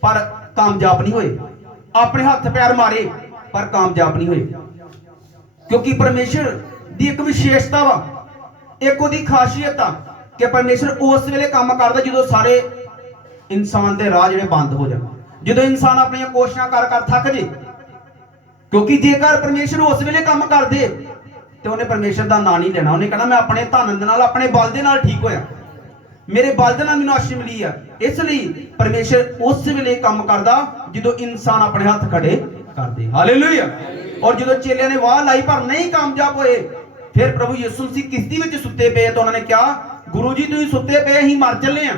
ਪਰ ਕਾਮਯਾਬ ਨਹੀਂ ਹੋਏ, ਆਪਣੇ ਹੱਥ ਪੈਰ ਮਾਰੇ ਪਰ ਕਾਮਯਾਬ ਨਹੀਂ ਹੋਏ, ਕਿਉਂਕਿ ਪਰਮੇਸ਼ਰ ਦੀ ਇੱਕ ਵਿਸ਼ੇਸ਼ਤਾ ਵਾ, ਇੱਕ ਉਹਦੀ ਖਾਸੀਅਤ ਆ ਕਿ ਪਰਮੇਸ਼ਰ ਉਸ ਵੇਲੇ ਕੰਮ ਕਰਦਾ ਜਦੋਂ ਸਾਰੇ ਇਨਸਾਨ ਦੇ ਰਾਹ ਜਿਹੜੇ ਬੰਦ ਹੋ ਜਾਣ, ਜਦੋਂ ਇਨਸਾਨ ਆਪਣੀਆਂ ਕੋਸ਼ਿਸ਼ਾਂ ਕਰ ਕਰ ਥੱਕ ਜੇ। ਕਿਉਂਕਿ ਜੇਕਰ ਪਰਮੇਸ਼ਰ ਉਸ ਵੇਲੇ ਕੰਮ ਕਰਦੇ ਤੇ ਉਹਨੇ ਪਰਮੇਸ਼ਰ ਦਾ ਨਾਂ ਨਹੀਂ ਲੈਣਾ, ਉਹਨੇ ਕਹਿਣਾ ਮੈਂ ਆਪਣੇ ਧਨ ਦੇ ਨਾਲ, ਆਪਣੇ ਬਲ ਦੇ ਨਾਲ ਠੀਕ ਹੋਇਆ, ਮੇਰੇ ਬਲ ਦੇ ਨਾਲ ਮੈਨੂੰ ਆਸ਼ੀਸ਼ ਮਿਲੀ ਆ। ਇਸ ਲਈ ਪਰਮੇਸ਼ਰ ਉਸ ਵੇਲੇ ਕੰਮ ਕਰਦਾ ਜਦੋਂ ਇਨਸਾਨ ਆਪਣੇ ਹੱਥ ਖੜੇ ਕਰਦੇ। ਹਾਲੇਲੂਇਆ। ਔਰ ਜਦੋਂ ਚੇਲਿਆਂ ਨੇ ਵਾਹ ਲਾਈ ਪਰ ਨਹੀਂ ਕਾਮਯਾਬ ਹੋਏ, ਫਿਰ ਪ੍ਰਭੂ ਯਿਸੂ ਮਸੀਹ ਕਿਸ਼ਤੀ ਵਿੱਚ ਸੁੱਤੇ ਪਏ ਤਾਂ ਉਹਨਾਂ ਨੇ ਕਿਹਾ ਗੁਰੂ ਜੀ ਤੁਸੀਂ ਸੁੱਤੇ ਪਏ, ਅਸੀਂ ਮਰ ਚੱਲੇ ਆ।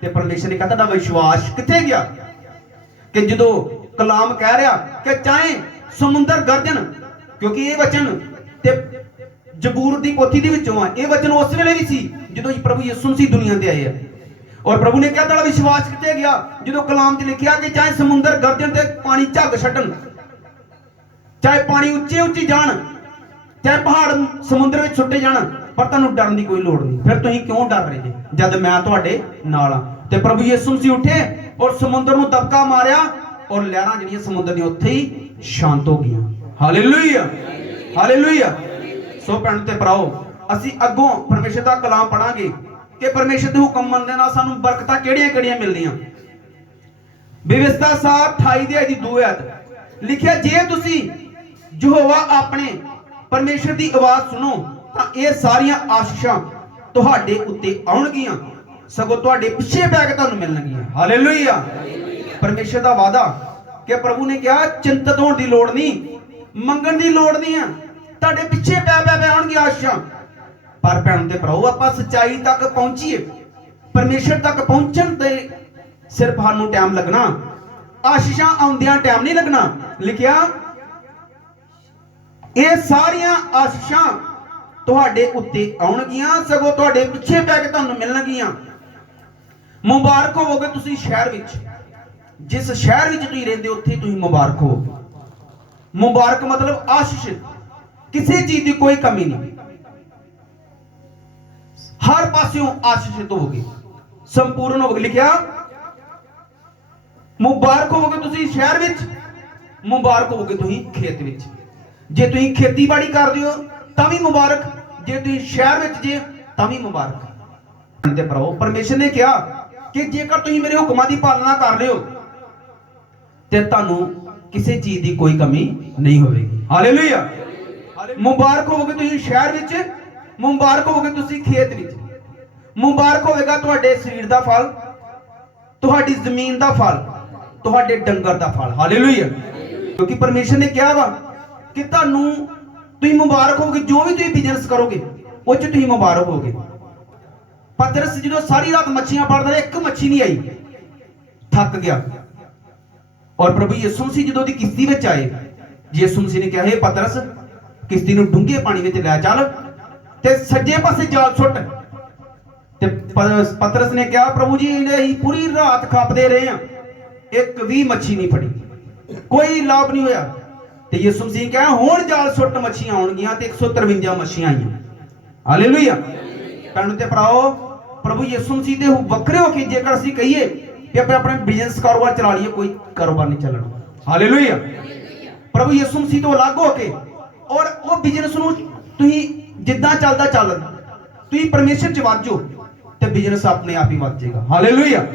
ਤੇ ਪਰਮੇਸ਼ਰ ਨੇ ਕਿਹਾ ਤੁਹਾਡਾ ਵਿਸ਼ਵਾਸ ਕਿੱਥੇ ਗਿਆ? ਕਿ ਜਦੋਂ ਕਲਾਮ ਕਹਿ ਰਿਹਾ ਕਿ ਚਾਹੇ ਸਮੁੰਦਰ ਗਰਜਣ, ਕਿਉਂਕਿ ਇਹ ਵਚਨ ਤੇ ਜ਼ਬੂਰ ਦੀ ਪੋਥੀ ਦੇ ਵਿੱਚੋਂ ਆ, ਇਹ ਵਚਨ ਉਸ ਵੇਲੇ ਵੀ ਸੀ ਜਦੋਂ ਪ੍ਰਭੂ ਯਿਸੂ ਮਸੀਹ ਦੁਨੀਆ ਤੇ ਆਏ ਆ। ਔਰ ਪ੍ਰਭੂ ਨੇ ਕਿਹਾ ਤੁਹਾਡਾ ਵਿਸ਼ਵਾਸ ਕਿੱਥੇ ਗਿਆ? ਜਦੋਂ ਕਲਾਮ 'ਚ ਲਿਖਿਆ ਕਿ ਚਾਹੇ ਸਮੁੰਦਰ ਗਰਜਣ ਤੇ ਪਾਣੀ ਝੱਗ ਛੱਡਣ, ਚਾਹੇ ਪਾਣੀ ਉੱਚੇ ਉੱਚੇ ਜਾਣ, ਚਾਹੇ ਪਹਾੜ ਸਮੁੰਦਰ ਵਿੱਚ ਸੁੱਟੇ ਜਾਣ, ਪਰ ਤੁਹਾਨੂੰ ਡਰਨ ਦੀ ਕੋਈ ਲੋੜ ਨਹੀਂ। ਫਿਰ ਤੁਸੀਂ ਕਿਉਂ ਡਰ ਰਹੇ ਜੇ ਜਦ ਮੈਂ ਤੁਹਾਡੇ ਨਾਲ ਆ? ਤੇ ਪ੍ਰਭੂ ਯਿਸੂ ਮਸੀਹ ਉੱਠੇ ਔਰ ਸਮੁੰਦਰ ਨੂੰ ਦਬਕਾ ਮਾਰਿਆ ਔਰ ਲਹਿਰਾਂ ਜਿਹੜੀਆਂ ਸਮੁੰਦਰ ਦੀਆਂ ਉੱਥੇ ਹੀ ਸ਼ਾਂਤ ਹੋ ਗਈਆਂ। ਹਾਲੇਲੂਇਆ। ਹਾਲੇਲੂਇਆ। ਸੋ ਭੈਣ ਤੇ ਭਰਾਓ, ਅਸੀਂ ਅੱਗੋਂ ਪਰਮੇਸ਼ਰ ਦਾ ਕਲਾਮ ਪੜਾਂਗੇ ਕਿ ਪਰਮੇਸ਼ਰ ਦੇ ਹੁਕਮ ਮੰਨਣ ਨਾਲ ਸਾਨੂੰ ਬਰਕਤਾਂ ਕਿਹੜੀਆਂ-ਕਿਹੜੀਆਂ ਮਿਲਦੀਆਂ। ਬਿਵਸਥਾ ਸਾਹਿਬ 28 ਦੀ ਆਇਤ 2 ਆਇਤ ਲਿਖਿਆ, ਜੇ ਤੁਸੀਂ ਯਹੋਵਾ ਆਪਣੇ ਪਰਮੇਸ਼ਰ ਦੀ ਆਵਾਜ਼ ਸੁਣੋ ਤਾਂ ਇਹ ਸਾਰੀਆਂ ਆਸ਼ੀਸ਼ਾਂ ਤੁਹਾਡੇ ਉੱਤੇ ਆਉਣਗੀਆਂ, ਸਗੋਂ ਤੁਹਾਡੇ ਪਿੱਛੇ ਪੈ ਕੇ ਤੁਹਾਨੂੰ ਮਿਲਣਗੀਆਂ। ਹਾਲੇਲੂਇਆ। ਪਰਮੇਸ਼ਰ ਦਾ ਵਾਅਦਾ ਕਿ ਪ੍ਰਭੂ ਨੇ ਕਿਹਾ ਚਿੰਤਤ ਹੋਣ ਦੀ ਲੋੜ ਨਹੀਂ, ਮੰਗਣ ਦੀ ਲੋੜ ਨਹੀਂ ਆ, ਤੁਹਾਡੇ ਪਿੱਛੇ ਪੈ ਆਉਣਗੀਆਂ ਆਸ਼ੀਸ਼ਾਂ। ਪਰ ਭੈਣ ਤੇ ਭਰਾਓ, ਆਪਾਂ ਸੱਚਾਈ ਤੱਕ ਪਹੁੰਚੀਏ, ਪਰਮੇਸ਼ਰ ਤੱਕ ਪਹੁੰਚਣ ਤੇ ਸਿਰਫ ਸਾਨੂੰ ਟਾਈਮ ਲੱਗਣਾ, ਆਸ਼ੀਸ਼ਾਂ ਆਉਂਦਿਆਂ ਟਾਈਮ ਨਹੀਂ ਲੱਗਣਾ। ਲਿਖਿਆ ਇਹ ਸਾਰੀਆਂ ਆਸ਼ੀਸ਼ਾਂ ਤੁਹਾਡੇ ਉੱਤੇ ਆਉਣਗੀਆਂ, ਸਗੋਂ ਤੁਹਾਡੇ ਪਿੱਛੇ ਪੈ ਕੇ ਤੁਹਾਨੂੰ ਮਿਲਣਗੀਆਂ। ਮੁਬਾਰਕ ਹੋਵੋਗੇ ਤੁਸੀਂ ਸ਼ਹਿਰ ਵਿੱਚ, ਜਿਸ ਸ਼ਹਿਰ ਵਿੱਚ ਤੁਸੀਂ ਰਹਿੰਦੇ ਉੱਥੇ ਤੁਸੀਂ ਮੁਬਾਰਕ ਹੋ। ਮੁਬਾਰਕ ਮਤਲਬ ਆਸ਼ੀਸ਼, ਕਿਸੇ ਚੀਜ਼ ਦੀ ਕੋਈ ਕਮੀ ਨਹੀਂ, ਹਰ ਪਾਸਿਓਂ ਆਸ਼ੀਸ਼ਿਤ ਹੋਵੋਗੇ, ਸੰਪੂਰਨ ਹੋਵੋਗੇ। ਲਿਖਿਆ ਮੁਬਾਰਕ ਹੋਵੋਗੇ ਤੁਸੀਂ ਸ਼ਹਿਰ ਵਿੱਚ, ਮੁਬਾਰਕ ਹੋਵੋਗੇ ਤੁਸੀਂ ਖੇਤ ਵਿੱਚ। ਜੇ ਤੁਸੀਂ ਖੇਤੀਬਾੜੀ ਕਰਦੇ ਹੋ ਤਾਂ ਵੀ ਮੁਬਾਰਕ, ਜੇ ਤੁਸੀਂ ਸ਼ਹਿਰ ਵਿੱਚ ਜੇ ਤਾਂ ਵੀ ਮੁਬਾਰਕ। ਤੇ ਭਰਾਓ, ਪਰਮੇਸ਼ਰ ਨੇ ਕਿਹਾ ਕਿ ਜੇਕਰ ਤੁਸੀਂ ਮੇਰੇ ਹੁਕਮਾਂ ਦੀ ਪਾਲਣਾ ਕਰ ਰਹੇ ਹੋ ਤੇ ਤੁਹਾਨੂੰ ਕਿਸੇ ਚੀਜ਼ ਦੀ ਕੋਈ ਕਮੀ ਨਹੀਂ ਹੋਵੇਗੀ। ਹਾਲੇਲੂਇਆ। ਮੁਬਾਰਕ ਹੋਵੋਗੇ ਤੁਸੀਂ ਸ਼ਹਿਰ ਵਿੱਚ, ਮੁਬਾਰਕ ਹੋਵੋਗੇ ਤੁਸੀਂ ਖੇਤ ਵਿੱਚ, ਮੁਬਾਰਕ ਹੋਵੇਗਾ ਤੁਹਾਡੇ ਸਰੀਰ ਦਾ ਫਲ, ਤੁਹਾਡੀ ਜ਼ਮੀਨ ਦਾ ਫਲ, ਤੁਹਾਡੇ ਡੰਗਰ ਦਾ ਫਲ। ਹਾਲੇਲੂਇਆ। ਕਿਉਂਕਿ ਪਰਮੇਸ਼ਰ ਨੇ ਕਿਹਾ ਵਾ ਕਿ ਤੁਹਾਨੂੰ ਤੁਸੀਂ ਮੁਬਾਰਕ ਹੋਗੇ, ਜੋ ਵੀ ਤੁਸੀਂ ਬਿਜ਼ਨਸ ਕਰੋਗੇ ਉਹ 'ਚ ਤੁਸੀਂ ਮੁਬਾਰਕ ਹੋਗੇ। ਪਤਰਸ ਜਦੋਂ ਸਾਰੀ ਰਾਤ ਮੱਛੀਆਂ ਫੜਦਾ ਰਿਹਾ, ਇੱਕ ਮੱਛੀ ਨਹੀਂ ਆਈ, ਥੱਕ ਗਿਆ। ਔਰ ਪ੍ਰਭੂ ਯਿਸੂ ਮਸੀਹ ਜਦੋਂ ਦੀ ਕਿਸ਼ਤੀ ਵਿੱਚ ਆਏ, ਯਿਸੂ ਮਸੀਹ ਨੇ ਕਿਹਾ, ਹੇ ਪਤਰਸ, ਕਿਸ਼ਤੀ ਨੂੰ ਡੂੰਘੇ ਪਾਣੀ ਵਿੱਚ ਲੈ ਚੱਲ ਤੇ ਸੱਜੇ ਪਾਸੇ ਜਾਲ ਸੁੱਟ। ਤੇ ਪਤਰਸ ਨੇ ਕਿਹਾ, ਪ੍ਰਭੂ ਜੀ ਅਸੀਂ ਪੂਰੀ ਰਾਤ ਖਾਪਦੇ ਰਹੇ ਹਾਂ, ਇੱਕ ਵੀ ਮੱਛੀ ਨਹੀਂ ਫੜੀ, ਕੋਈ ਲਾਭ ਨਹੀਂ ਹੋਇਆ। ਤੇ ਯਿਸੂ ਮਸੀਹ ਨੇ ਕਿਹਾ ਹੁਣ ਜਾਲ ਸੁੱਟ, ਮੱਛੀਆਂ ਆਉਣਗੀਆਂ। ਤੇ 153 ਮੱਛੀਆਂ ਆਈਆਂ। ਹਾਲੇਲੂਇਆ। ਭੈਣੋ ਤੇ ਭਰਾਓ, ਪ੍ਰਭੂ ਯਿਸੂ ਮਸੀਹ ਦੇ ਵੱਖਰੇ ਹੋ ਕੇ ਜੇਕਰ ਅਸੀਂ ਕਹੀਏ ਕਿ ਆਪਾਂ ਆਪਣੇ ਬਿਜ਼ਨਸ ਕਾਰੋਬਾਰ ਚਲਾ ਲਈਏ, ਕੋਈ ਕਾਰੋਬਾਰ ਨਹੀਂ ਚੱਲਣਾ। ਹਾਲੇਲੂਇਆ। ਪ੍ਰਭੂ ਯਿਸੂ ਮਸੀਹ ਤੋਂ ਅਲੱਗ ਹੋ ਕੇ ਔਰ ਉਹ ਬਿਜ਼ਨਸ ਨੂੰ ਤੁਸੀਂ ਜਿੱਦਾਂ ਚੱਲਦਾ ਚੱਲ, ਤੁਸੀਂ ਪਰਮੇਸ਼ਰ 'ਚ ਵੱਧ ਜਾਓ ਤੇ ਬਿਜ਼ਨਸ ਆਪਣੇ ਆਪ ਹੀ ਵੱਧ ਜਾਏਗਾ। ਹਾਲੇਲੂਇਆ।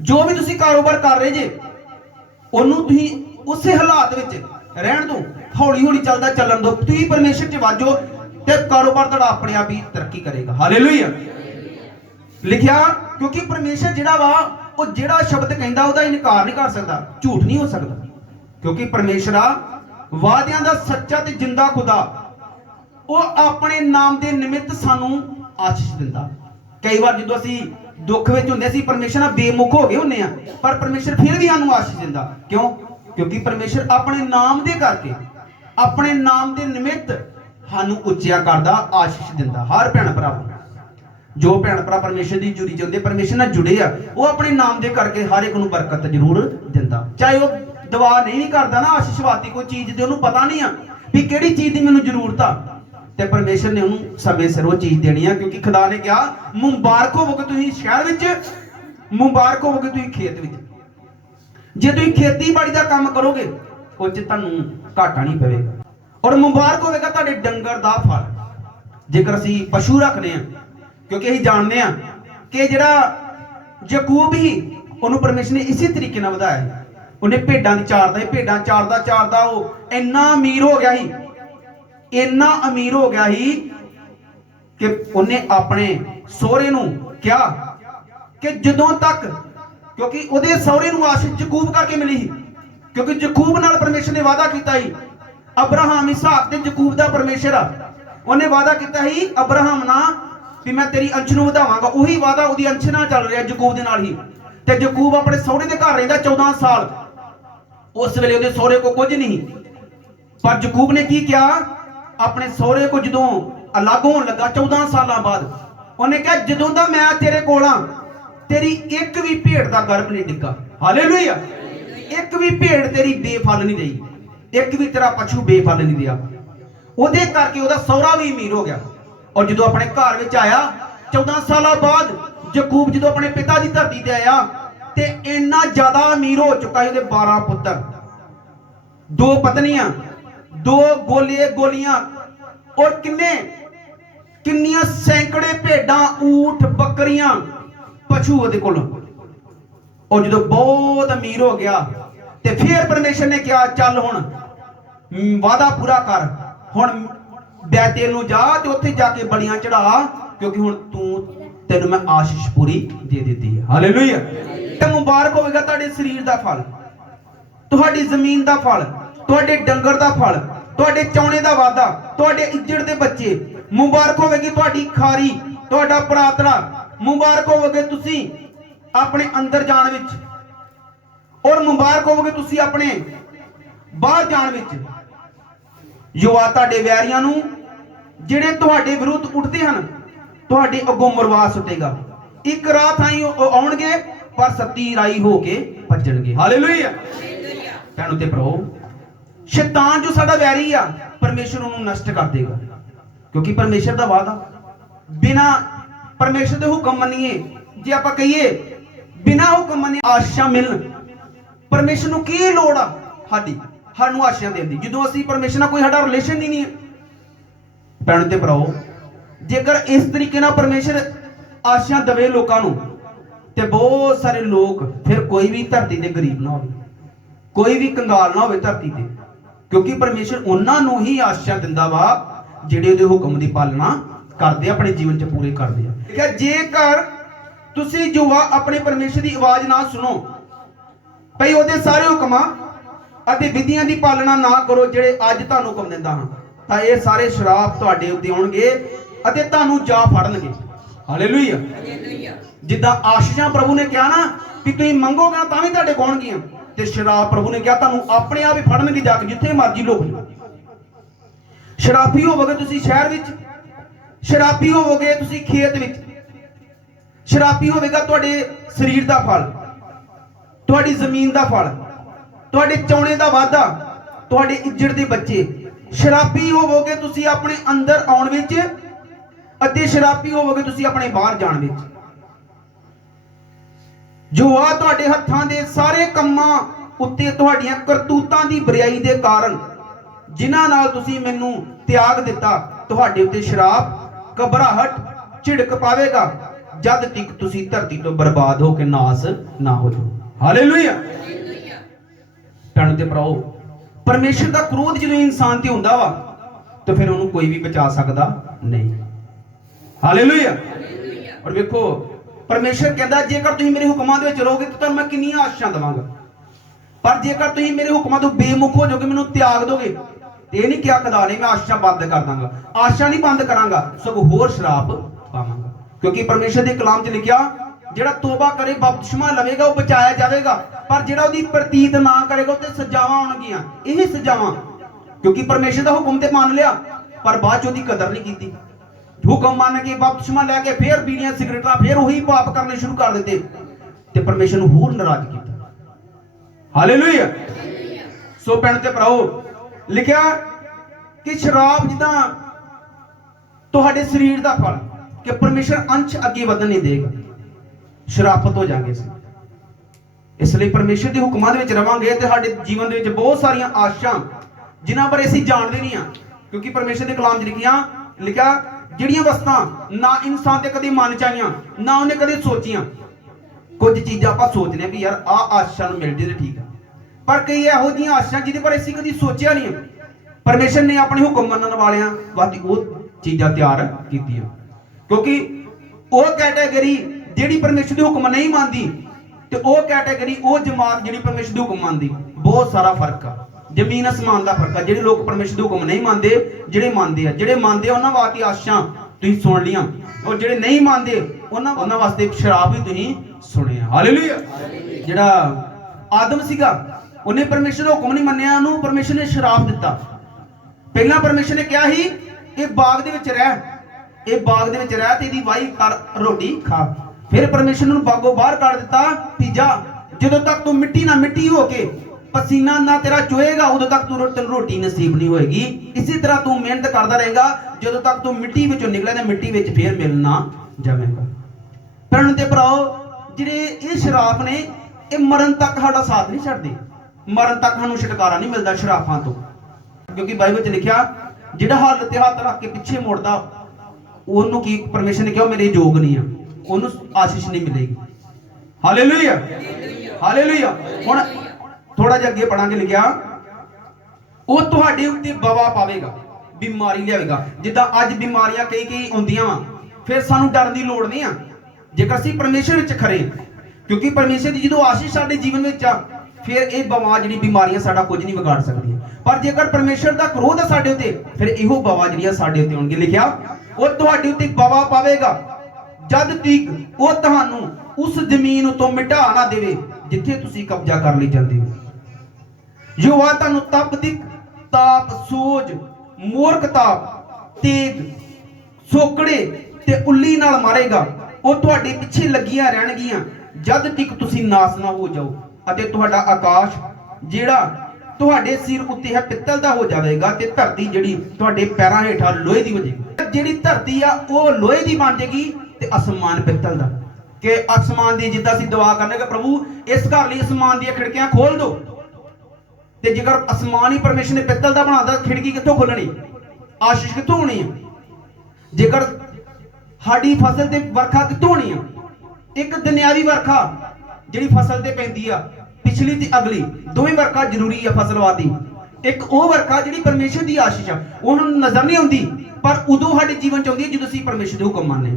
ਜੋ ਵੀ ਤੁਸੀਂ ਕਾਰੋਬਾਰ ਕਰ ਰਹੇ ਜੇ ਉਹਨੂੰ ਤੁਸੀਂ ਉਸੇ ਹਾਲਾਤ ਵਿੱਚ ਰਹਿਣ ਦਿਓ, ਹੌਲੀ ਹੌਲੀ ਚੱਲਦਾ ਚੱਲਣ ਦਿਓ, ਤੁਸੀਂ ਪਰਮੇਸ਼ਰ 'ਚ ਵੱਧ ਜਾਓ ਤੇ ਕਾਰੋਬਾਰ ਤੁਹਾਡਾ ਆਪਣੇ ਆਪ ਹੀ ਤਰੱਕੀ ਕਰੇਗਾ। ਹਾਲੇਲੂਇਆ। ਲਿਖਿਆ, ਕਿਉਂਕਿ ਪਰਮੇਸ਼ਰ ਜਿਹੜਾ ਵਾ ਉਹ ਜਿਹੜਾ ਸ਼ਬਦ ਕਹਿੰਦਾ ਉਹਦਾ ਇਨਕਾਰ ਨਹੀਂ ਕਰ ਸਕਦਾ, ਝੂਠ ਨਹੀਂ ਹੋ ਸਕਦਾ, ਕਿਉਂਕਿ ਪਰਮੇਸ਼ਰ ਆ ਵਾਅਦਿਆਂ ਦਾ ਸੱਚਾ ਤੇ ਜਿੰਦਾ ਖੁਦਾ, ਉਹ ਆਪਣੇ ਨਾਮ ਦੇ ਨਿਮਿਤ ਸਾਨੂੰ ਆਸ਼ੀਸ਼ ਦਿੰਦਾ। कई बार जो असी दुख में होंगे असी परमेश्वर नाल बेमुख हो गए होंगे आ, पर परमेश्वर फिर भी सानू आशीष दिंदा। क्यों? क्योंकि परमेश्वर अपने नाम दे करके, अपने नाम दे निमित्त सानू उच्चिया करदा, आशीष दिंदा। हर भैन भरा जो भैन भरा परमेश्वर की जुड़ी चाहते, परमेश्वर नाल जुड़े आ, वो अपने नाम दे करके हर एक नू बरकत जरूर दिंदा। चाहे वो दुआ नहीं करता ना आशीष वास्ते कोई चीज़ ते उन्होंने पता नहीं आ भी किहड़ी चीज़ की मैनूं जरूरत आ, ते परमेश्वर ने उन्होंने समय सिर वो चीज़ देनी है। क्योंकि खुदा ने कहा मुबारक होवोगे तुसीं शहर विच, मुबारक होवोगे तुसीं खेत विच। जे तुसीं खेतीबाड़ी का काम करोगे उस च तुहानूं घाटा नहीं पवेगा, और मुबारक होवेगा तुहाडे डंगर दा फल। जेकर असीं पशु रखने हैं, क्योंकि असीं जानते हैं कि जिहड़ा याकूब ही उन्होंने परमेश्वर ने इसी तरीके नाल वधाया। उन्हें भेडां दी चारदा ही, भेडां चारदा चारदा वो इन्ना अमीर हो गया ही, इन्ना अमीर हो गया ही कि उन्हें अपने सोहरे नूं कहा कि जदों तक, क्योंकि उहदे सोहरे नूं आशीष याकूब करके मिली ही, क्योंकि याकूब नाल परमेश्वर ने वादा कीता ही। अब्राहम इसहाक ते याकूब दा परमेश्वर आ, उन्हें वादा कीता ही अब्राहम नाल कि मैं तेरी अंश नूं वधावांगा। उही वादा उहदी अंश नाल चल रहा याकूब दे नाल ही। ते याकूब अपने सोहरे दे घर रहिंदा 14 साल। उस वेले उहदे सोहरे को कुछ नहीं, पर याकूब ने की किया, अपने सोहरे को जदों अलग होने लगा 14 साल बाद, उन्हें कहा जदों दा मैं तेरे कोल हां तेरी एक भी भेड़ का गर्भ नहीं डिग्गा। हालेलुया। एक भी भेड़ तेरी बेफल नहीं रही, एक भी तेरा पशु बेफल नहीं दिया। उहदे करके उहदा सोहरा भी अमीर हो गया। और जदों अपने घर विच आया 14 साल बाद, याकूब जदों अपने पिता की धरती ते आया ते इन्ना ज्यादा अमीर हो चुका है। 12 पुत्र, 2 पत्नियां, 2 गोले गोलियां, और किन्नियां सैकड़े भेडां, ऊंट, बकरियां, पशु उहदे कोल। और जदों बहुत अमीर हो गया ते फिर परमेश्वर ने कहा चल हुण वादा पूरा कर, हुण बैतेल नूं जा ते उत्थे जाके बलियां चढ़ा, क्योंकि हुण तैनूं मैं आशीष पूरी दे दी है। हालेलुया। मुबारक होगा तुहाडे शरीर दा फल, तुहाडी जमीन दा फल, तुहाडे डंगर दा फल, तुहाडे चौणे दा वादा, तुहाडे इज्जड़ दे बच्चे। मुबारक होगी तुहाडी खारी, तुहाडा परातरा। मुबारक होवोगे तुसीं अपने अंदर जाण विच, और मुबारक होवोगे तुसीं अपने बाहर जाण विच। युवा तुहाडे वैरियां नूं जिहड़े तुहाडे विरुद्ध उठदे हन, तुहाडे अगों मरवा सुटेगा। एक राह थाई आउणगे पर 37 राही होके भज्जणगे। हालेलुया। भैणों ते भराओ, शैतान जो साडा वैरी आ, परमेश्वर उहनूं नष्ट कर देगा, क्योंकि परमेश्वर दा वादा बिना परमेश्वर दे हुक्म मन्निए, जे आपां कहिए बिना हुक्म मन्ने आशीषां मिलन, परमेश्वर नूं की लोड़ आ सानूं आशीषां देण दी, जदों असीं परमेश्वर नाल कोई साडा रिलेशन ही नहीं है। भैणों ते भराओ, जेकर इस तरीके नाल परमेश्वर आशीषां देवे लोकां नूं, ते बहुत सारे लोग फिर कोई भी धरती ते गरीब ना होवे, कोई भी कंगाल ना होवे धरती ते, क्योंकि परमेश्वर उन्हां नूं ही आशीषां दिंदा वा जिहड़े उहदे हुक्म दी पालना करदे, अपने जीवन च पूरे करदे आ। ठीक है, जेकर तुसीं युवा अपने परमेश्वर की आवाज ना सुनो, भई उहदे सारे हुक्मां अते विधियां की पालना ना करो जिहड़े अज तुहानूं हुक्म दिंदा हां, तां इह सारे श्राप तुहाडे उत्ते आउणगे अते तुहानूं जा फड़नगे। हालेलुया। जिद्दां आशीषां प्रभु ने कहा ना कि तुसीं मंगोगे ना तां भी तुहाडे कोल आउणगीआं, ते श्राप प्रभु ने कहा तुहानूं अपने आप ही फड़नगे जाके जिथे मर्जी लुक जाओ। शराबी होवोगे तुसीं शहर विच, शराबी होवोगे तुसीं खेत विच, शराबी होवेगा तुहाडे शरीर दा फल, तुहाडी जमीन दा फल, तुहाडे चौणे दा वादा, तुहाडे इज्जड़ दे बच्चे। शराबी होवोगे तुसीं अपने अंदर आउण विच, अते शराबी होवोगे तुसीं अपने बाहर जाण विच। जो आ तुहाडे हत्थां दे सारे कम्मां उत्ते तुहाडीआं करतूतां दी बुराई दे कारण जिन्हां नाल तुसीं मैनूं त्याग दिता, तुहाडे उत्ते श्राप, घबराहट, झिड़क पावेगा जद तक तुसीं धरती तो बर्बाद हो के नाश ना हो जाओ। हालेलुया। भैणों ते भराओ, परमेश्वर दा क्रोध जदों इंसान ते हुंदा वा तो फिर उहनूं कोई भी बचा सकदा नहीं। हालेलुया। और वेखो परमेश्वर कहता जेकर तुसीं मेरे हुक्मां दे विच रहोगे तो तुहानूं मैं किन्नियां आशीषां देवांगा, पर जेकर तुसीं मेरे हुक्मां तो बेमुख हो जाओगे, मैनूं त्याग दोगे, ते नहीं क्या खुदा ने मैं आशीषां बंद कर दांगा। आशीषां नहीं बंद करांगा, सगों होर श्राप पावांगा। क्योंकि परमेश्वर के कलाम च लिखा ਜਿਹੜਾ ਤੋਬਾ ਕਰੇ ਬਪਤਿਸਮਾ ਲਵੇਗਾ ਉਹ ਬਚਾਇਆ ਜਾਵੇਗਾ, ਪਰ ਜਿਹੜਾ ਉਹਦੀ ਪ੍ਰਤੀਤ ਨਾ ਕਰੇਗਾ ਉਹ ਤੇ ਸਜ਼ਾਵਾਂ ਆਉਣਗੀਆਂ। ਇਹ ਸਜ਼ਾਵਾਂ ਕਿਉਂਕਿ ਪਰਮੇਸ਼ਰ ਦਾ ਹੁਕਮ ਤੇ ਮੰਨ ਲਿਆ ਪਰ ਬਾਅਦ ਚ ਉਹਦੀ ਕਦਰ ਨਹੀਂ ਕੀਤੀ। ਹੁਕਮ ਮੰਨ ਕੇ ਬਪਤਿਸਮਾ ਲੈ ਕੇ ਫੇਰ ਬੀੜੀਆਂ ਸਿਗਰਟਾਂ ਫੇਰ ਉਹੀ ਪਾਪ ਕਰਨੇ ਸ਼ੁਰੂ ਕਰ ਦਿੱਤੇ ਤੇ ਪਰਮੇਸ਼ਰ ਨੂੰ ਹੋਰ ਨਾਰਾਜ਼ ਕੀਤਾ। ਹਾਲੇਲੂਇਆ। ਸੋ ਭੈਣ ਤੇ ਭਰਾਓ ਲਿਖਿਆ ਕਿ ਸ਼ਰਾਬ ਜਿੱਦਾਂ ਤੁਹਾਡੇ ਸਰੀਰ ਦਾ ਫਲ ਕਿ ਪਰਮੇਸ਼ਰ ਅੰਸ਼ ਅੱਗੇ ਵਧਣ ਨਹੀਂ ਦੇਗਾ, ਸ਼ਰਾਫਤ ਹੋ ਜਾਗੇ। ਇਸ ਲਈ ਪਰਮੇਸ਼ਰ ਦੇ ਹੁਕਮਾਂ ਦੇ ਵਿੱਚ ਰਵਾਂਗੇ ਤੇ ਸਾਡੇ ਜੀਵਨ ਦੇ ਵਿੱਚ ਬਹੁਤ ਸਾਰੀਆਂ ਆਸ਼ਾਂ ਜਿਨ੍ਹਾਂ ਬਾਰੇ ਅਸੀਂ ਜਾਣਦੇ ਨਹੀਂ ਆ, ਕਿਉਂਕਿ ਪਰਮੇਸ਼ਰ ਦੇ ਕਲਾਮ 'ਚ ਲਿਖਿਆ ਜਿਹੜੀਆਂ ਵਸਤਾਂ ਨਾ ਇਨਸਾਨ ਤੇ ਕਦੇ ਮਨ ਚ ਆਈਆਂ ਨਾ ਉਹਨੇ ਕਦੇ ਸੋਚੀਆਂ। ਕੁਝ ਚੀਜ਼ਾਂ ਆਪਾਂ ਸੋਚਦੇ ਆ ਵੀ ਯਾਰ ਆਹ ਆਸ਼ਾ ਨੂੰ ਮਿਲ ਜੇ ਤੇ ਠੀਕ ਆ, ਪਰ ਕਈ ਇਹੋ ਜਿਹੀਆਂ ਆਸ਼ਾ ਜਿਹਦੇ ਬਾਰੇ ਅਸੀਂ ਕਦੀ ਸੋਚਿਆ ਨਹੀਂ। ਪਰਮੇਸ਼ਰ ਨੇ ਆਪਣੇ ਹੁਕਮ ਮੰਨਣ ਵਾਲਿਆਂ ਵਾਸਤੇ ਉਹ ਚੀਜ਼ਾਂ ਤਿਆਰ ਕੀਤੀਆਂ, ਕਿਉਂਕਿ ਉਹ ਕੈਟਾਗਰੀ ਜਿਹੜੀ ਪਰਮੇਸ਼ਰ ਦੇ ਹੁਕਮ ਨਹੀਂ ਮੰਨਦੀ ਤੇ ਉਹ ਕੈਟਾਗਰੀ ਉਹ ਜਮਾਤ ਜਿਹੜੀ ਪਰਮੇਸ਼ਰ ਦੇ ਹੁਕਮ ਮੰਨਦੀ, ਬਹੁਤ ਸਾਰਾ ਫਰਕ ਆ। ਜ਼ਮੀਨ ਅਸਮਾਨ ਦਾ ਫਰਕ ਆ। ਜਿਹੜੇ ਲੋਕ ਪਰਮੇਸ਼ਰ ਦੇ ਹੁਕਮ ਨਹੀਂ ਮੰਨਦੇ, ਜਿਹੜੇ ਮੰਨਦੇ ਆ ਉਹਨਾਂ ਵਾਸਤੇ ਆਸ਼ਾਂ ਤੁਸੀਂ ਸੁਣ ਲੀਆਂ, ਔਰ ਜਿਹੜੇ ਨਹੀਂ ਮੰਨਦੇ ਉਹਨਾਂ ਵਾਸਤੇ ਸ਼ਰਾਬ ਵੀ ਤੁਸੀਂ ਸੁਣਿਆ। ਹਾਲੇਲੂਇਆ। ਜਿਹੜਾ ਆਦਮ ਸੀਗਾ ਉਹਨੇ ਪਰਮੇਸ਼ਰ ਦਾ ਹੁਕਮ ਨਹੀਂ ਮੰਨਿਆ, ਉਹਨੂੰ ਪਰਮੇਸ਼ਰ ਨੇ ਸ਼ਰਾਪ ਦਿੱਤਾ। ਪਹਿਲਾਂ ਪਰਮੇਸ਼ਰ ਨੇ ਕਿਹਾ ਸੀ ਇਹ ਬਾਗ ਦੇ ਵਿੱਚ ਰਹਿ ਤੇ ਇਹਦੀ ਵਾਹੀ ਕਰ, ਰੋਟੀ ਖਾ। ਫਿਰ ਪਰਮੇਸ਼ਰ ਨੂੰ ਬਾਗੋਂ ਬਾਹਰ ਕੱਢ ਦਿੱਤਾ ਵੀ ਜਾ, ਜਦੋਂ ਤੱਕ ਤੂੰ ਮਿੱਟੀ ਹੋ ਕੇ ਪਸੀਨਾ ਨਾ ਤੇਰਾ ਚੋਏਗਾ ਉਦੋਂ ਤੱਕ ਤੂੰ ਰੋਟੀ ਨਸੀਬ ਨਹੀਂ ਹੋਏਗੀ। ਇਸੇ ਤਰ੍ਹਾਂ ਤੂੰ ਮਿਹਨਤ ਕਰਦਾ ਰਹੇਗਾ ਜਦੋਂ ਤੱਕ ਤੂੰ ਮਿੱਟੀ ਵਿੱਚੋਂ ਨਿਕਲੇ ਤਾਂ ਮਿੱਟੀ ਵਿੱਚ ਫੇਰ ਮਿਲਣਾ ਜਾਵੇਗਾ। ਭੈਣ ਤੇ ਭਰਾਓ ਜਿਹੜੇ ਇਹ ਸ਼ਰਾਪ ਨੇ ਇਹ ਮਰਨ ਤੱਕ ਸਾਡਾ ਸਾਥ ਨਹੀਂ ਛੱਡਦੇ, ਮਰਨ ਤੱਕ ਸਾਨੂੰ ਛੁਟਕਾਰਾ ਨਹੀਂ ਮਿਲਦਾ ਸ਼ਰਾਫਾਂ ਤੋਂ। ਕਿਉਂਕਿ ਬਾਈਬਲ 'ਚ ਲਿਖਿਆ ਜਿਹੜਾ ਹੱਥ ਤੇ ਹੱਥ ਰੱਖ ਕੇ ਪਿੱਛੇ ਮੁੜਦਾ ਉਹਨੂੰ ਕੀ ਪਰਮੇਸ਼ਰ ਨੇ ਕਿਹਾ ਮੇਰੇ ਯੋਗ ਨਹੀਂ ਆ, ਉਹਨੂੰ ਆਸ਼ੀਸ਼ ਨਹੀਂ ਮਿਲੇਗੀ। ਹਾਲੇਲੂਇਆ। ਹਾਲੇਲੂਇਆ। ਹੁਣ ਥੋੜਾ ਜਿਹਾ ਅੱਗੇ ਪੜਾਂਗੇ ਲਿਖਿਆ ਉਹ ਤੁਹਾਡੇ ਉੱਤੇ ਬਵਾ ਪਾਵੇਗਾ, ਬਿਮਾਰੀ ਲਿਆਵੇਗਾ। ਜਿੱਦਾਂ ਅੱਜ ਬਿਮਾਰੀਆਂ ਕਈ ਆਉਂਦੀਆਂ ਵਾ, ਫਿਰ ਸਾਨੂੰ ਡਰਨ ਦੀ ਲੋੜ ਨਹੀਂ ਆ ਜੇਕਰ ਅਸੀਂ ਪਰਮੇਸ਼ਰ ਵਿੱਚ ਖਰੇ, ਕਿਉਂਕਿ ਪਰਮੇਸ਼ਰ ਦੀ ਜਦੋਂ ਆਸ਼ੀਸ਼ ਸਾਡੇ ਜੀਵਨ ਵਿੱਚ ਆ ਫਿਰ ਇਹ ਬਵਾ ਜਿਹੜੀ ਬਿਮਾਰੀਆਂ ਸਾਡਾ ਕੁਝ ਨਹੀਂ ਵਿਗਾੜ ਸਕਦੀਆਂ। ਪਰ ਜੇਕਰ ਪਰਮੇਸ਼ਰ ਦਾ ਕ੍ਰੋਧ ਹੈ ਸਾਡੇ ਉੱਤੇ ਫਿਰ ਇਹੋ ਬਵਾ ਜਿਹੜੀਆਂ ਸਾਡੇ ਉੱਤੇ ਆਉਣਗੇ। ਲਿਖਿਆ ਉਹ ਤੁਹਾਡੇ ਉੱਤੇ ਬਵਾ ਪਾਵੇਗਾ ਜਦ ਤੱਕ ਉਹ ਤੁਹਾਨੂੰ ਉਸ ਜ਼ਮੀਨ ਉਤੋਂ ਮਿਟਾ ਨਾ ਦੇਵੇ ਜਿੱਥੇ ਤੁਸੀਂ ਕਬਜ਼ਾ ਕਰ ਲਈ ਜਾਂਦੇ ਹੋ। ਯੋਵਾ ਤੁਹਾਨੂੰ ਤਪਦਿਕ ਤਾਪ ਸੋਜ ਮੂਰਖਤਾ ਤੇਗ ਸੋਕੜੇ ਤੇ ਉੱਲੀ ਨਾਲ ਮਾਰੇਗਾ। ਉਹ ਤੁਹਾਡੇ ਪਿੱਛੇ ਲੱਗੀਆਂ ਰਹਿਣਗੀਆਂ ਜਦ ਤੱਕ ਤੁਸੀਂ ਨਾਸ ਨਾ ਹੋ ਜਾਓ, ਅਤੇ ਤੁਹਾਡਾ ਆਕਾਸ਼ ਜਿਹੜਾ ਤੁਹਾਡੇ ਸਿਰ ਉੱਤੇ ਹੈ ਪਿੱਤਲ ਦਾ ਹੋ ਜਾਵੇਗਾ ਤੇ ਧਰਤੀ ਜਿਹੜੀ ਤੁਹਾਡੇ ਪੈਰਾਂ ਹੇਠਾਂ ਲੋਹੇ ਦੀ ਹੋ ਜਾਏਗੀ। ਜਿਹੜੀ ਧਰਤੀ ਆ ਉਹ ਲੋਹੇ ਦੀ ਬਣ ਜਾਏਗੀ ਤੇ ਅਸਮਾਨ ਪਿੱਤਲ ਦਾ। ਕਿ ਅਸਮਾਨ ਦੀ ਜਿੱਦਾਂ ਅਸੀਂ ਦੁਆ ਕਰਨੇ ਕਿ ਪ੍ਰਭੂ ਇਸ ਘਰ ਲਈ ਅਸਮਾਨ ਦੀਆਂ ਖਿੜਕੀਆਂ ਖੋਲ ਦਿਓ, ਤੇ ਜੇਕਰ ਅਸਮਾਨ ਹੀ ਪਰਮੇਸ਼ਰ ਨੇ ਪਿੱਤਲ ਦਾ ਬਣਾਉਂਦਾ ਖਿੜਕੀ ਕਿੱਥੋਂ ਖੋਲਣੀ, ਆਸ਼ੀਸ਼ ਕਿੱਥੋਂ ਹੋਣੀ ਹੈ? ਜੇਕਰ ਸਾਡੀ ਫਸਲ ਤੇ ਵਰਖਾ ਕਿੱਥੋਂ ਹੋਣੀ ਆ? ਇੱਕ ਦੁਨਿਆਵੀ ਵਰਖਾ ਜਿਹੜੀ ਫਸਲ ਤੇ ਪੈਂਦੀ ਆ, ਪਿਛਲੀ ਤੇ ਅਗਲੀ ਦੋਵੇਂ ਵਰਖਾ ਜ਼ਰੂਰੀ ਆ ਫਸਲ ਵਾਦੀ। ਇੱਕ ਉਹ ਵਰਖਾ ਜਿਹੜੀ ਪਰਮੇਸ਼ਰ ਦੀ ਆਸ਼ੀਸ਼ ਆ, ਉਹਨੂੰ ਨਜ਼ਰ ਨਹੀਂ ਆਉਂਦੀ ਪਰ ਉਦੋਂ ਸਾਡੇ ਜੀਵਨ ਚ ਆਉਂਦੀ ਹੈ ਜਦੋਂ ਅਸੀਂ ਪਰਮੇਸ਼ਰ ਦੇ ਹੁਕਮ ਮੰਨਦੇ।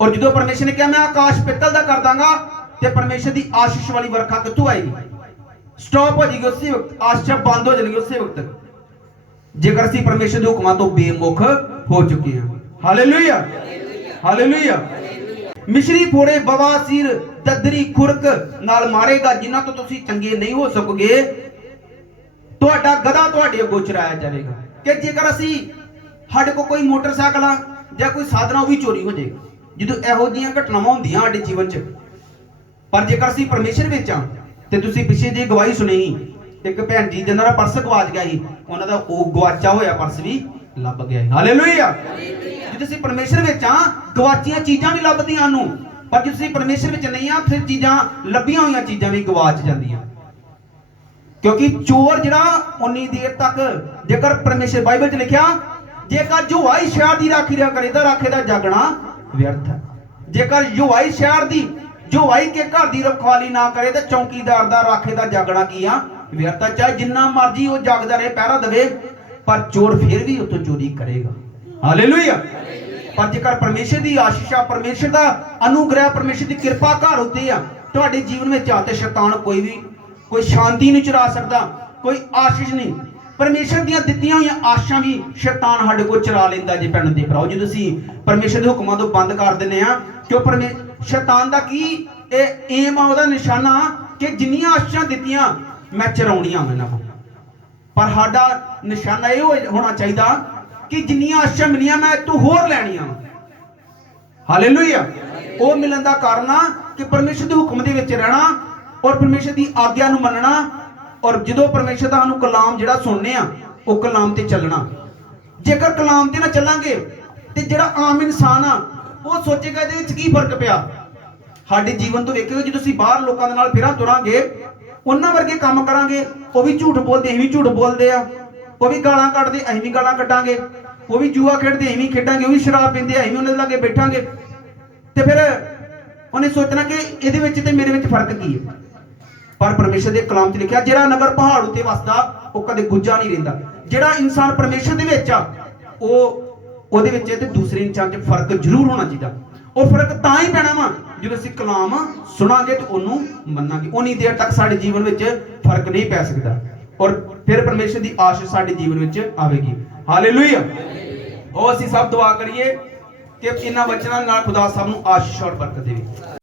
ਔਰ ਜਦੋਂ ਪਰਮੇਸ਼ਰ ਨੇ ਕਿਹਾ ਮੈਂ ਆਕਾਸ਼ ਪਿੱਤਲ ਦਾ ਕਰ ਦਾਂਗਾ ਤੇ ਪਰਮੇਸ਼ਰ ਦੀ ਆਸ਼ੀਸ਼ ਵਾਲੀ ਵਰਖਾ ਕਿੱਥੋਂ ਆਏਗੀ? ਸਟਾਪ ਹੋ ਜਾਏਗੀ ਉਸੇ ਵਕਤ, ਆਸ਼ਾ ਬੰਦ ਹੋ ਜਾਣਗੀ ਉਸੇ ਵਕਤ, ਜੇਕਰ ਅਸੀਂ ਪਰਮੇਸ਼ਰ ਦੇ ਹੁਕਮਾਂ ਤੋਂ ਬੇਮੁਖ ਹੋ ਚੁੱਕੇ ਹਾਂ। ਹਾਲੇਲੂਇਆ। ਹਾਲੇਲੂਇਆ। ਮਿਸ਼ਰੀ ਫੋੜੇ ਬਵਾਸੀਰ ਦਦਰੀ ਖੁਰਕ ਨਾਲ ਮਾਰੇਗਾ, ਜਿਨ੍ਹਾਂ ਤੋਂ ਤੁਸੀਂ ਚੰਗੇ ਨਹੀਂ ਹੋ ਸਕੋਗੇ। ਤੁਹਾਡਾ ਗਧਾ ਤੁਹਾਡੇ ਅੱਗੋਂ ਚਰਾਇਆ ਜਾਵੇਗਾ। ਕਿ ਜੇਕਰ ਅਸੀਂ ਸਾਡੇ ਕੋਲ ਕੋਈ ਮੋਟਰਸਾਈਕਲ ਆ ਜਾਂ ਕੋਈ ਸਾਧਨ ਉਹ ਵੀ ਚੋਰੀ ਹੋ ਜਾਏਗਾ। ਜਦੋਂ ਇਹੋ ਜਿਹੀਆਂ ਘਟਨਾਵਾਂ ਹੁੰਦੀਆਂ ਸਾਡੇ ਜੀਵਨ 'ਚ, ਪਰ ਜੇਕਰ ਅਸੀਂ ਪਰਮੇਸ਼ਰ ਵਿੱਚ ਆ ਤੇ ਤੁਸੀਂ ਪਿੱਛੇ ਜੇ ਗਵਾਹੀ ਸੁਣੀ, ਇੱਕ ਭੈਣ ਜੀ ਜਿਹਨਾਂ ਦਾ ਪਰਸ ਗਵਾਚ ਗਿਆ ਸੀ, ਉਹਨਾਂ ਦਾ ਉਹ ਗਵਾਚਾ ਹੋਇਆ ਪਰਸ ਵੀ ਲੱਭ ਗਿਆ। ਹਾਲੇਲੂਇਆ। ਜੇ ਤੁਸੀਂ ਪਰਮੇਸ਼ਰ ਵਿੱਚ ਆ ਗਵਾਚੀਆਂ ਚੀਜ਼ਾਂ ਵੀ ਲੱਭਦੀਆਂ ਨੂੰ, ਪਰ ਜੇ ਤੁਸੀਂ ਪਰਮੇਸ਼ਰ ਵਿੱਚ ਨਹੀਂ ਆ ਫਿਰ ਚੀਜ਼ਾਂ ਲੱਭੀਆਂ ਹੋਈਆਂ ਚੀਜ਼ਾਂ ਵੀ ਗਵਾਚ ਜਾਂਦੀਆਂ। ਕਿਉਂਕਿ ਚੋਰ ਜਿਹੜਾ ਉਨੀ ਦੇਰ ਤੱਕ, ਜੇਕਰ ਪਰਮੇਸ਼ਰ ਬਾਈਬਲ 'ਚ ਲਿਖਿਆ ਜੇਕਰ ਜੁਆਈ ਸ਼ਹਿਰ ਦੀ ਰਾਖੀ ਰਿਹਾ ਕਰੇ ਤਾਂ ਰਾਖੇ ਦਾ ਜਾਗਣਾ ਵਿਅਰਥ ਹੈ। ਜੇਕਰ ਜੁਆਈ ਸ਼ਹਿਰ ਦੀ ਜੁਆਈ ਕੇ ਘਰ ਦੀ ਰਖਵਾਲੀ ਨਾ ਕਰੇ ਤਾਂ ਚੌਕੀਦਾਰ ਦਾ ਰਾਖੇ ਦਾ ਜਾਗਣਾ ਕੀ ਆ? ਵਿਅਰਥ। ਚਾਹੇ ਜਿੰਨਾ ਮਰਜੀ ਉਹ ਜਾਗਦਾ ਰਹੇ ਪਹਿਰਾ ਦੇਵੇ ਪਰ ਚੋਰ ਫਿਰ ਵੀ ਉੱਥੋਂ ਚੋਰੀ ਕਰੇਗਾ। ਹਾਲੇਲੂਇਆ। ਪਰ ਜੇਕਰ ਪਰਮੇਸ਼ਰ ਦੀ ਆਸ਼ੀਸ਼ ਆ, ਪਰਮੇਸ਼ਰ ਦਾ ਅਨੁਗ੍ਰਹਿ, ਪਰਮੇਸ਼ਰ ਦੀ ਕਿਰਪਾ ਘਰ ਉੱਤੇ ਆ ਤੁਹਾਡੇ ਜੀਵਨ ਵਿੱਚ ਆ ਤੇ ਸ਼ੈਤਾਨ ਕੋਈ ਸ਼ਾਂਤੀ ਨਹੀਂ ਚੁਰਾ ਸਕਦਾ, ਕੋਈ ਆਸ਼ੀਸ਼ ਨਹੀਂ। परमेश्वर ਦੀਆਂ ਦਿੱਤੀਆਂ ਹੋਈਆਂ ਆਸ਼ਾਂ ਵੀ ਸ਼ੈਤਾਨ ਸਾਡੇ ਕੋਲ ਚਰਾ ਲੈਂਦਾ ਜੇ ਭੈਣ ਦੇ ਭਰਾਓ। ਜਦੋਂ ਅਸੀਂ ਪਰਮੇਸ਼ਰ ਦੇ ਹੁਕਮਾਂ ਤੋਂ ਬੰਦ ਕਰ ਦਿੰਦੇ ਆ ਕਿ ਉਹ ਸ਼ੈਤਾਨ ਦਾ ਕੀ ਇਹ ਏਮ ਆ, ਉਹਦਾ ਨਿਸ਼ਾਨਾ ਕਿ ਜਿੰਨੀਆਂ ਆਸ਼ਾਂ ਦਿੱਤੀਆਂ ਮੈਂ ਚਰਾਉਣੀਆਂ ਇਹਨਾਂ ਕੋਲ। ਪਰ ਸਾਡਾ ਨਿਸ਼ਾਨਾ ਇਹ ਹੋਣਾ ਚਾਹੀਦਾ ਕਿ ਜਿੰਨੀਆਂ ਆਸ਼ਾਂ ਮਿਲੀਆਂ ਮੈਂ ਤੂੰ ਹੋਰ ਲੈਣੀਆਂ। ਹਾਲੇਲੂਇਆ। ਉਹ ਮਿਲਣ ਦਾ ਕਾਰਨ ਆ ਕਿ ਪਰਮੇਸ਼ਰ ਦੇ ਹੁਕਮ ਦੇ ਵਿੱਚ ਰਹਿਣਾ ਔਰ ਪਰਮੇਸ਼ਰ ਦੀ ਆਗਿਆ ਨੂੰ ਮੰਨਣਾ, ਔਰ ਜਦੋਂ ਪਰਮੇਸ਼ਰ ਦਾ ਸਾਨੂੰ ਕਲਾਮ ਜਿਹੜਾ ਸੁਣਨੇ ਆ ਉਹ ਕਲਾਮ ਤੇ ਚੱਲਣਾ। ਜੇਕਰ ਕਲਾਮ ਤੇ ਨਾ ਚੱਲਾਂਗੇ ਤੇ ਜਿਹੜਾ ਆਮ ਇਨਸਾਨ ਆ ਉਹ ਸੋਚੇਗਾ ਇਹਦੇ ਵਿੱਚ ਕੀ ਫਰਕ ਪਿਆ। ਸਾਡੇ ਜੀਵਨ ਤੋਂ ਵੇਖੇਗਾ ਜਦੋਂ ਅਸੀਂ ਬਾਹਰ ਲੋਕਾਂ ਦੇ ਨਾਲ ਫਿਰਾਂ ਤੁਰਾਂਗੇ, ਉਹਨਾਂ ਵਰਗੇ ਕੰਮ ਕਰਾਂਗੇ, ਉਹ ਵੀ ਝੂਠ ਬੋਲਦੇ ਅਸੀਂ ਵੀ ਝੂਠ ਬੋਲਦੇ ਆ, ਉਹ ਵੀ ਗਾਲਾਂ ਕੱਢਦੇ ਅਸੀਂ ਵੀ ਗਾਲਾਂ ਕੱਢਾਂਗੇ, ਉਹ ਵੀ ਜੂਆ ਖੇਡਦੇ ਅਸੀਂ ਵੀ ਖੇਡਾਂਗੇ, ਉਹ ਵੀ ਸ਼ਰਾਬ ਪੀਂਦੇ ਅਸੀਂ ਵੀ ਉਹਨਾਂ ਦੇ ਲਾਗੇ ਬੈਠਾਂਗੇ। ਤੇ ਫਿਰ ਉਹਨੇ ਸੋਚਣਾ ਕਿ ਇਹਦੇ ਵਿੱਚ ਤੇ ਮੇਰੇ ਵਿੱਚ ਫਰਕ ਕੀ ਹੈ। ਪਰ ਪਰਮੇਸ਼ਰ ਦੇ ਕਲਾਮ 'ਚ ਲਿਖਿਆ ਜਿਹੜਾ ਨਗਰ ਪਹਾੜ ਉੱਤੇ ਵਸਦਾ ਉਹ ਕਦੇ ਗੁੱਝਾ ਨਹੀਂ ਰਹਿੰਦਾ। ਜਿਹੜਾ ਇਨਸਾਨ ਪਰਮੇਸ਼ਰ ਦੇ ਵਿੱਚ ਆ ਉਹਦੇ ਵਿੱਚ ਤੇ ਦੂਸਰੇ ਇਨਸਾਨ 'ਚ ਫਰਕ ਜ਼ਰੂਰ ਹੋਣਾ ਚਾਹੀਦਾ। ਉਹ ਫਰਕ ਤਾਂ ਹੀ ਪੈਣਾ ਵਾ ਜਦੋਂ ਅਸੀਂ ਕਲਾਮ ਸੁਣਾਂਗੇ ਤੇ ਉਹਨੂੰ ਮੰਨਾਂਗੇ। ਉਨੀ ਦੇਰ ਤੱਕ ਸਾਡੇ ਜੀਵਨ ਵਿੱਚ ਫਰਕ ਨਹੀਂ ਪੈ ਸਕਦਾ ਔਰ ਫਿਰ ਪਰਮੇਸ਼ਰ ਦੀ ਆਸ਼ੀਸ਼ ਸਾਡੇ ਜੀਵਨ ਵਿੱਚ ਆਵੇਗੀ। ਹਾਲੇਲੂਇਆ। ਉਹ ਅਸੀਂ ਸਭ ਦੁਆ ਕਰੀਏ ਕਿ ਇਹਨਾਂ ਵਚਨਾਂ ਨਾਲ ਖੁਦਾ ਸਭ ਨੂੰ ਆਸ਼ੀਸ਼ ਔਰ ਬਰਕਤ ਦੇਵੇ।